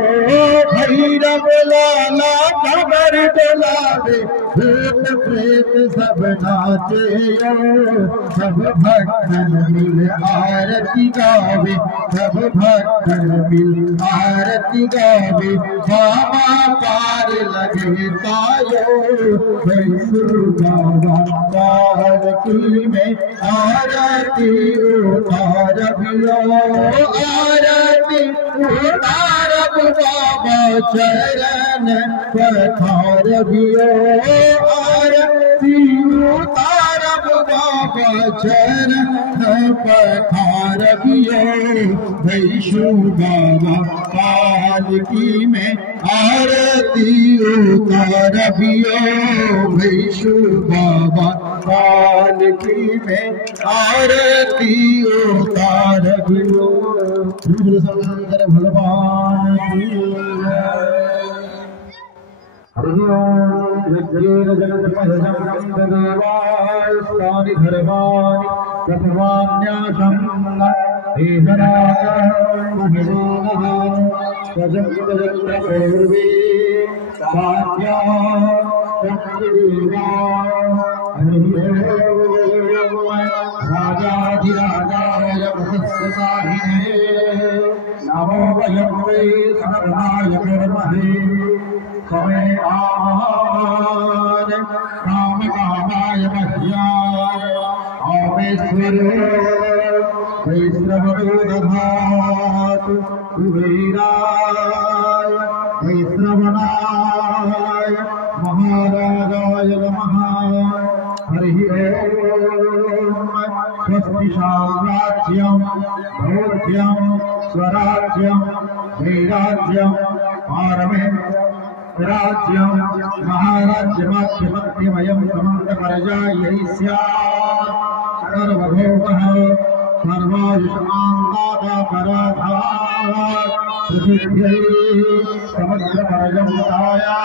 भैरव लाला खबर बुलावे भूत प्रेत सब नाचे यो सब भक्तन मिल आरती गावे सब भक्तन मिल आरती गावे बाबा पार लगे तायो बैसु बाबा काल की में आरती उतार भियो आरती उतार बाबा चरण पधारबियो आरती उतारब बाबा चरण पधारबियो वैष्णु बाबा पालकी में आरती उतारबियो वैष्णु बाबा पालकी में आरती उतारबियो। शंकर भगवान की हरि ओम। यज्ञेन जगन्महजं देवाय स्थानि धर्माणि प्रथमान्यासं राजाधिराजाय प्रसस्ताहिने नमो वयं वै सर्वाय कुर्महे समय आन काम कामाय मह्याय ओमेश्वर वैष्णवो दधातु कुबेराय वैष्णवनाय महाराजाय नमः। हरि ओम। स्वस्ति साम्राज्यं भौज्यं स्वराज्यं वैराज्यं पारमें राज्यं महाराज्यमाख्यमध्यमयं समन्तपरजायै स्यात् सर्वभौमः सर्वायुष्मान्दापराधात् पृथिव्यै समग्रपरजमुदाया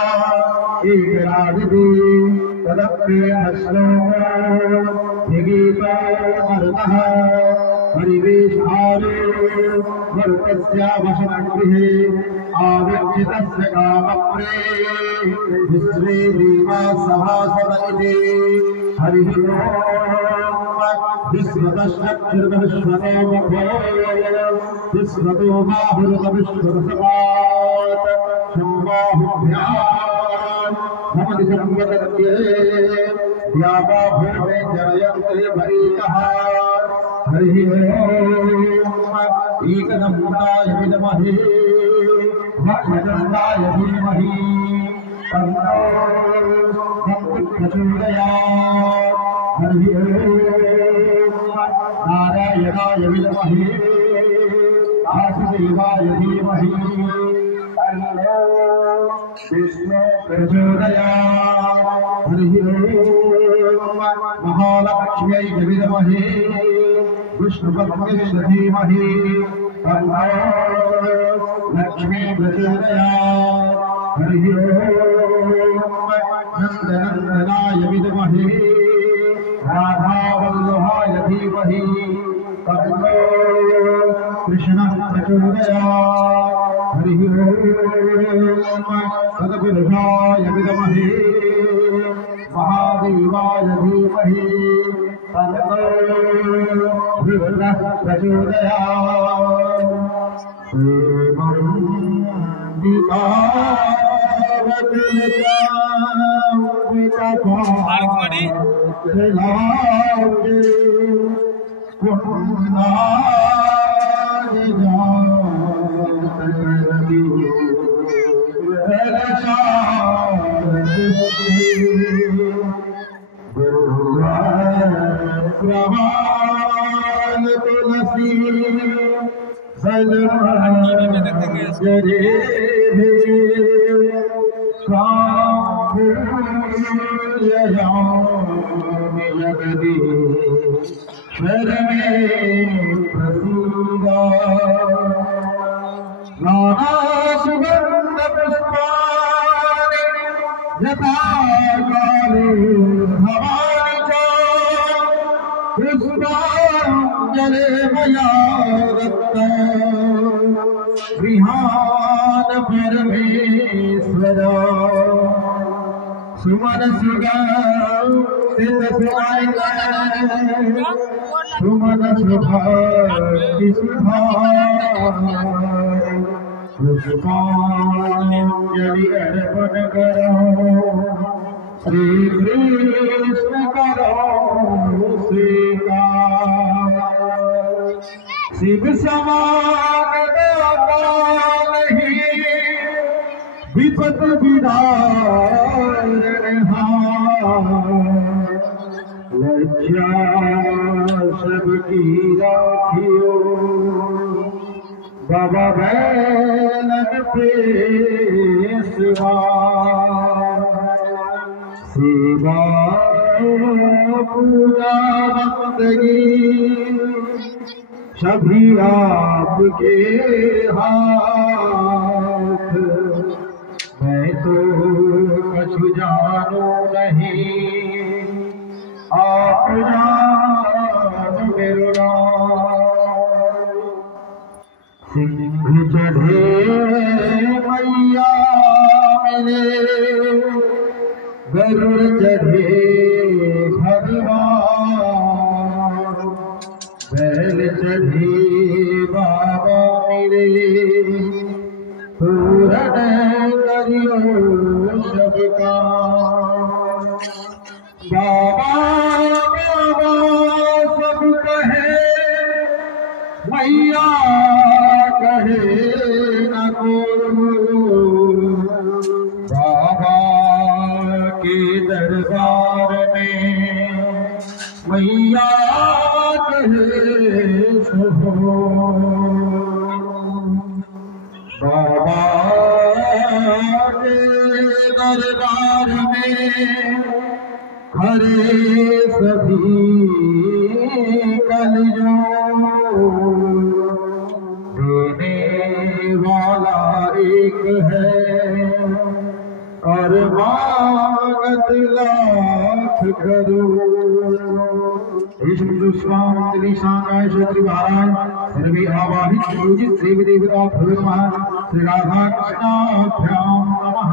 एकराजिति तदप्येन श्लोको विगीतो मरुतः परिवेशारे मरुतस्यावशनगृहे आविर्जितस्य कामप्रे विश्वे देवा सभासद इति। हरिः ओम। विश्वतश्चक्षुर्विश्वतो मुखो विश्वतो बाहुरुतविश्वतसपात् शम्बाहुभ्याम् भवति संवदत्ये द्यावा भूमे जरयन्ते वरीतः। हरिः ओम। एकदन्ताय विद्महे वक्रतुण्डाय धीमहि तन्नो प्रचोदयात्। हरिः ओम। नारायणाय विद्महे वासुदेवाय धीमहि तन्नो विष्णु प्रचोदयात्। हरिः ओम। महालक्ष्म्यै विद्महे विष्णुपत्न्यै धीमहि तन्नो लक्ष्मी प्रचोदयात्। हरिः ओम। नन्दनन्दनाय विद्महे राधावल्लभाय धीमहि तन्नो कृष्णः प्रचोदयात्। हरिः ओम। सद्गुरुषाय विद्महे महादेवाय धीमहि तन्नो विष्णुः प्रचोदयात्। सुमन सुमन सुभाति पुष्पांजलि अर्पण करो श्री कृष्ण करो स्वीकार। शिव समान दाता नहीं लज्जा सबकी राखियो बाबा बैलन पे सेवा पूजा बंदगी सभी आपके हाथ मैं तो कछु जानू नहीं आप जान मेरो नाम सिंह चढ़े मैया मेरे गरुड़ चढ़े भगवान बैल चढ़े बाबा मेरे पूरण करियो सबका बाबा बाबा सब कहे मैया कहे न को बाबा के दरबार में मैया कहे सुहो बाबा के दरबार में हरे सभी कलजो देने वाला एक है और मांगत लाख करो स्वामी शांगाय श्री महाराज सर्वे आवाहित पूजित देवी देवता भगवान श्री राधा कृष्णाभ्याम नमः।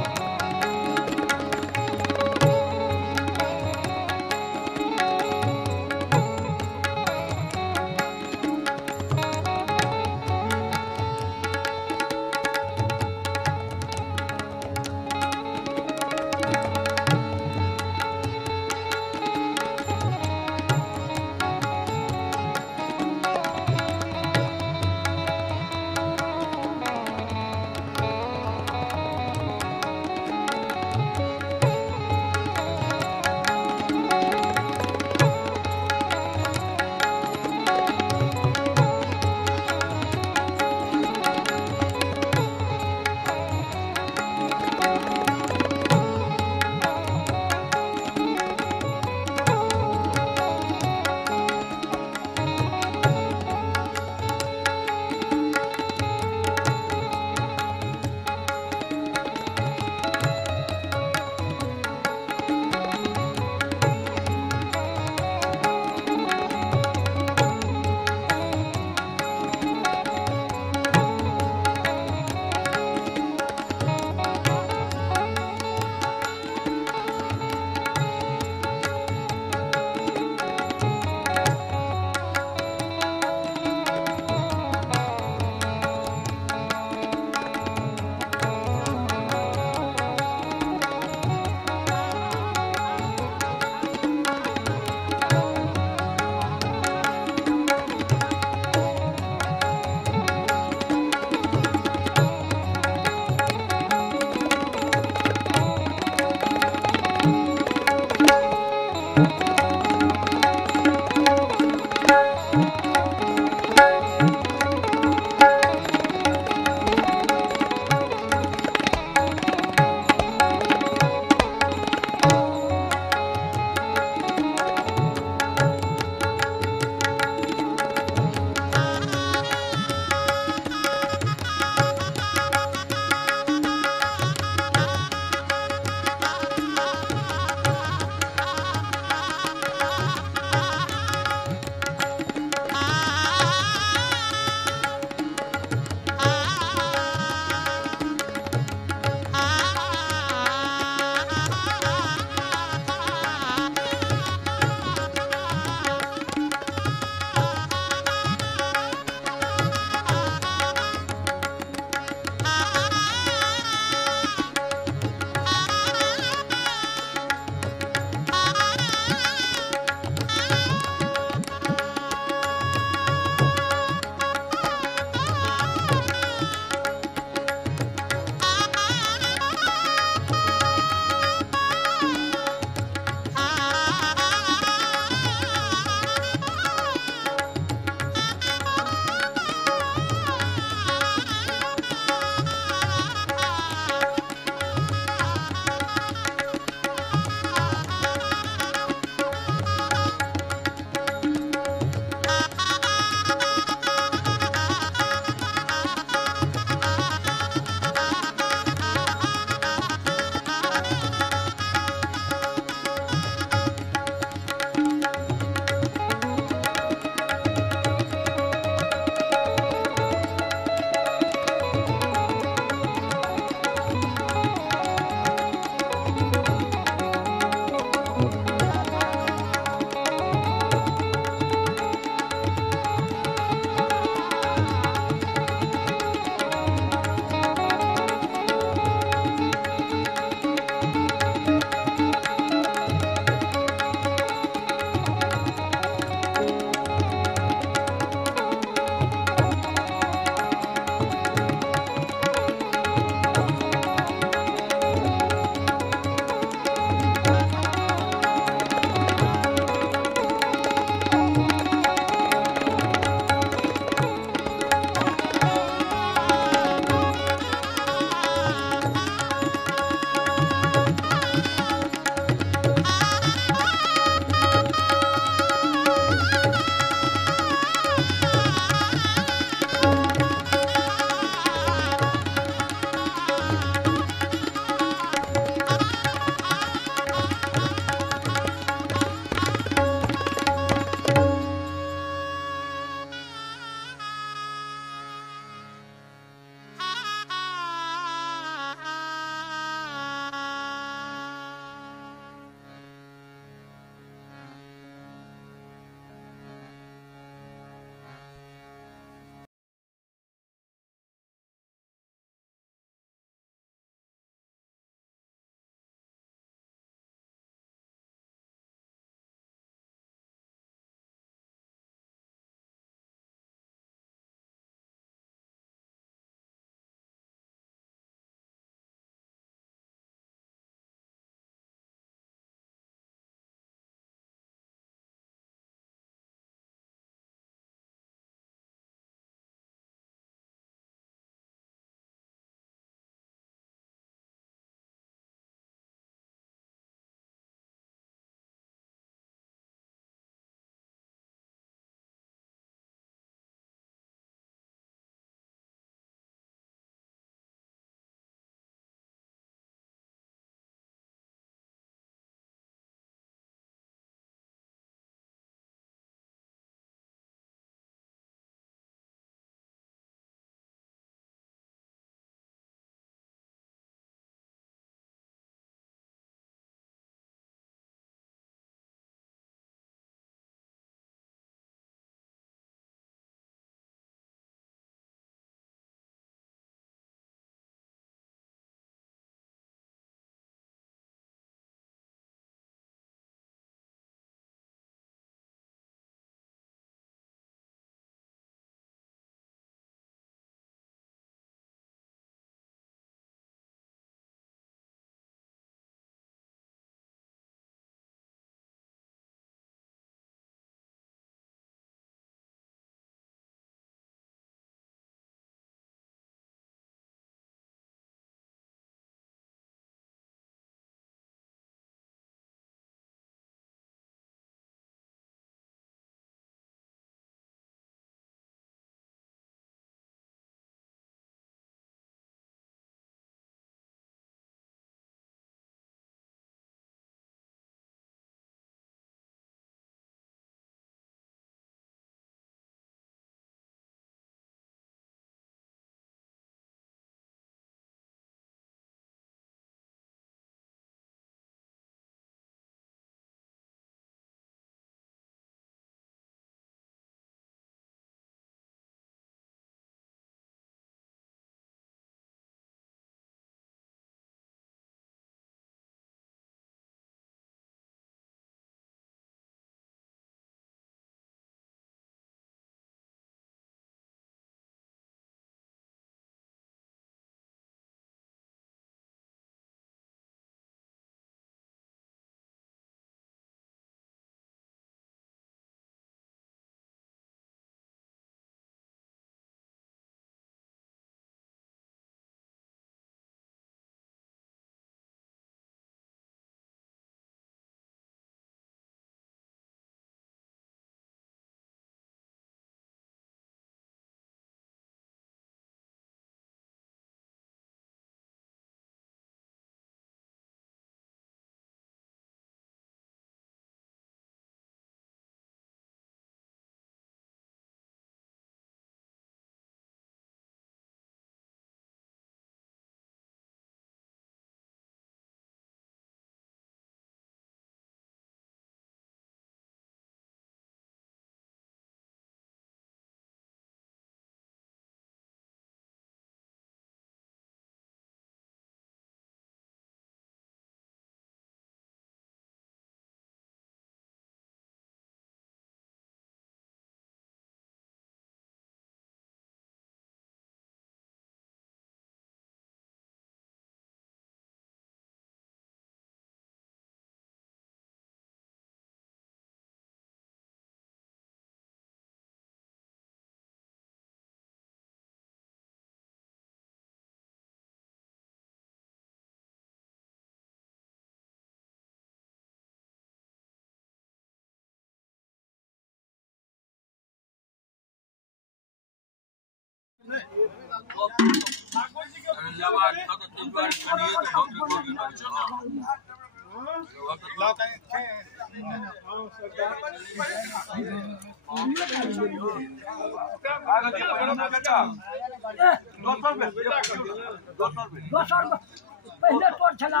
पहले तो चला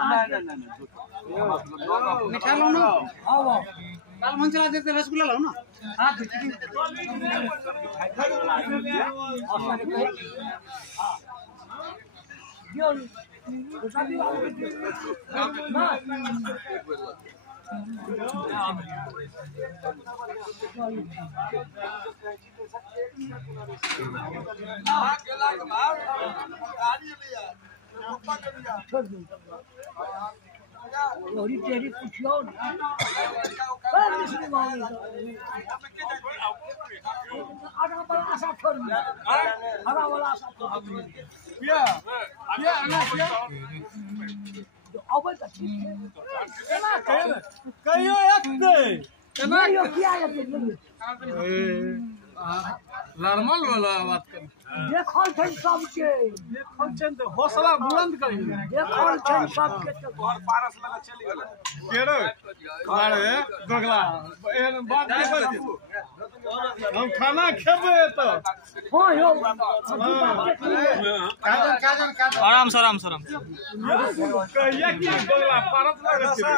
निकालो ना। हाँ काल मन चला देते रसगुल्ला लाओ ना। हाँ लोरी तेरी पूछियो ना आधा वाला सा छोड़ हरा वाला सा या आना या अब तक ठीक है ना कहियो एक दे ना यो क्या है नॉर्मल वाला बात कर। देखो थे सबके देखो थे तो हौसला बुलंद करी। देखो थे सबके तो और पारस लगा चली गेल केरो मारे दोगला एहन बात नहीं कर। हम खाना खेबे तो हां यो काजन आराम से कहिया की दोगला पारस लगा चली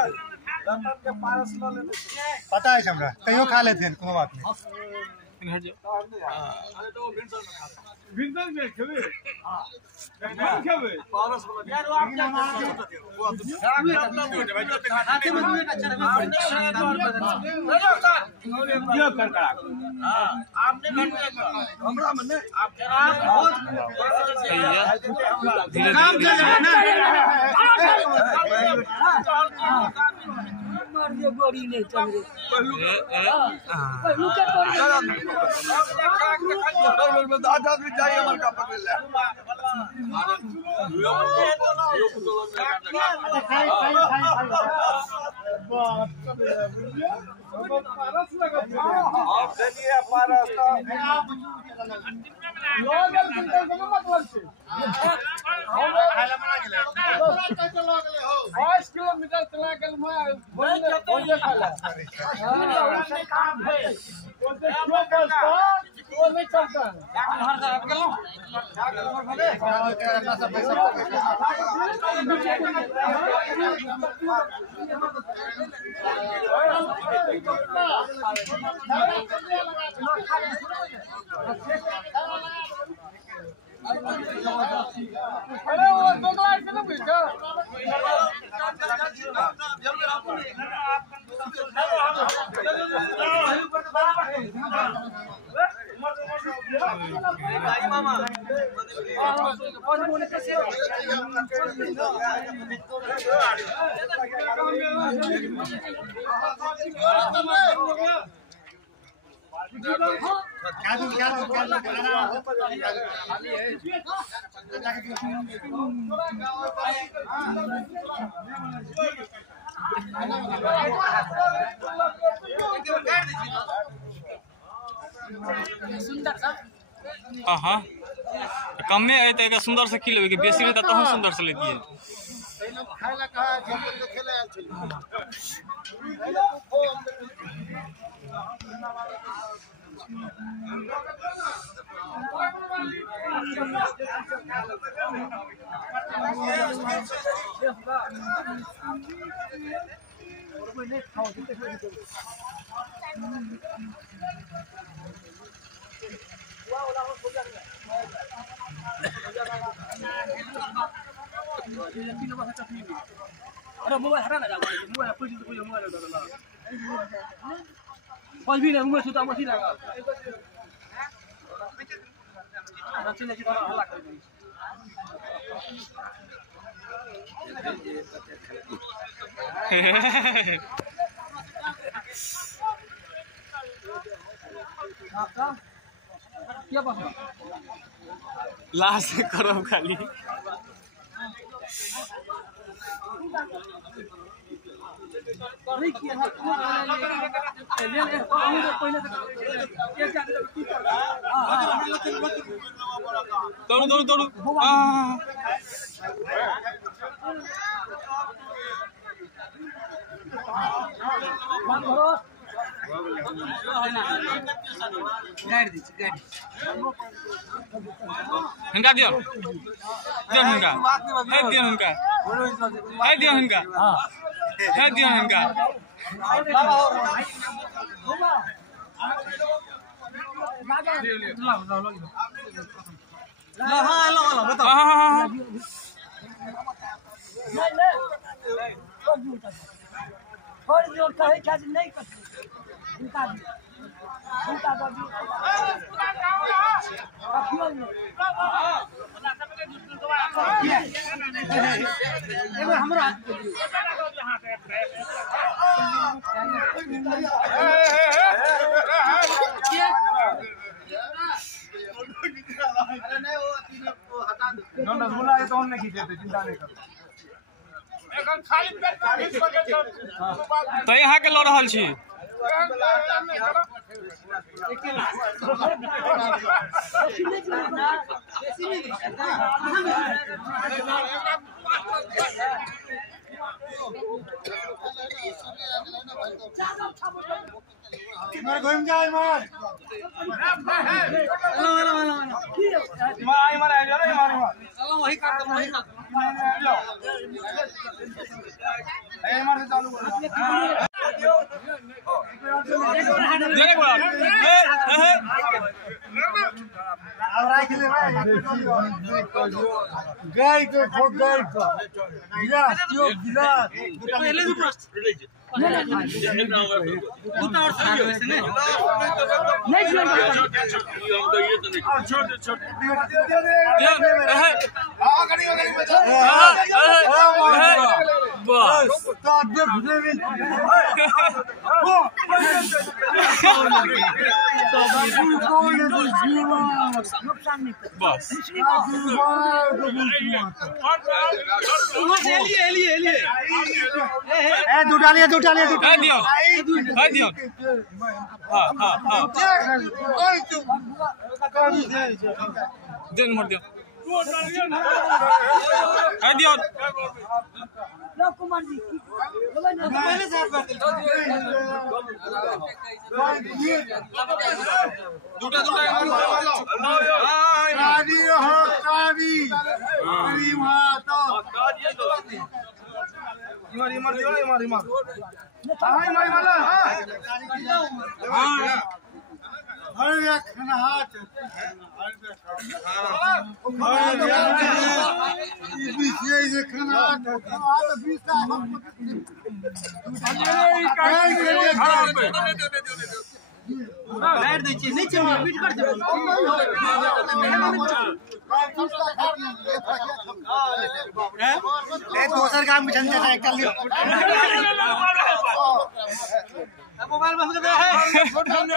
के पारस ल ले पता है हमरा कहियो खा लेते हैं कोनो बात नहीं। हट जाओ अरे तो भिंडल में खेबे हां खेबे पारस यार वो आप क्या हाथी में दुए का चढ़ ये कर करा हां आपने घर में हमरा मन आप बहुत काम कर ना मार दियो गोरी नहीं चल रे पहलू के आधा भी जाइए हमारे का पकड़ ले पारस लगा चलिए पारस मतलब से 5 किलोमीटर चला गल मैं बोले खाला काम है वो नहीं चलता अरे वो दोगला से ना बेटा मामा सुंदर सा हाँ कमे है तो सुंदर से खिलो के बेसी रहता तो हम सुंदर से लेती है खाइला कहा जब तो खेले आल चली अरे मोबाइल हरा लगा मोबाइल कोई चीज कोई मोबाइल लगा कोई भी नहीं मोबाइल सुता मत लगा रचने की तरह हल्ला कर दी क्या बात लाश करो खाली दौड़ू दौड़ू दौड़ू हिनका दियो दियो हिनका है दियो हिनका है दियो हिनका है दियो हिनका थोड़ी देर कहे क्या नहीं करते उनका तो नहीं खींचे थे, चिंता नहीं करो। तो यहाँ के लड़ रहल छी घूम जाए मार मार वही काट वही चालू गाय को ठोक गाय को गिलास जो गिलास दिन मर दियो दियो कुमार जी दोसर काम में मोबाइल बंद कर दे।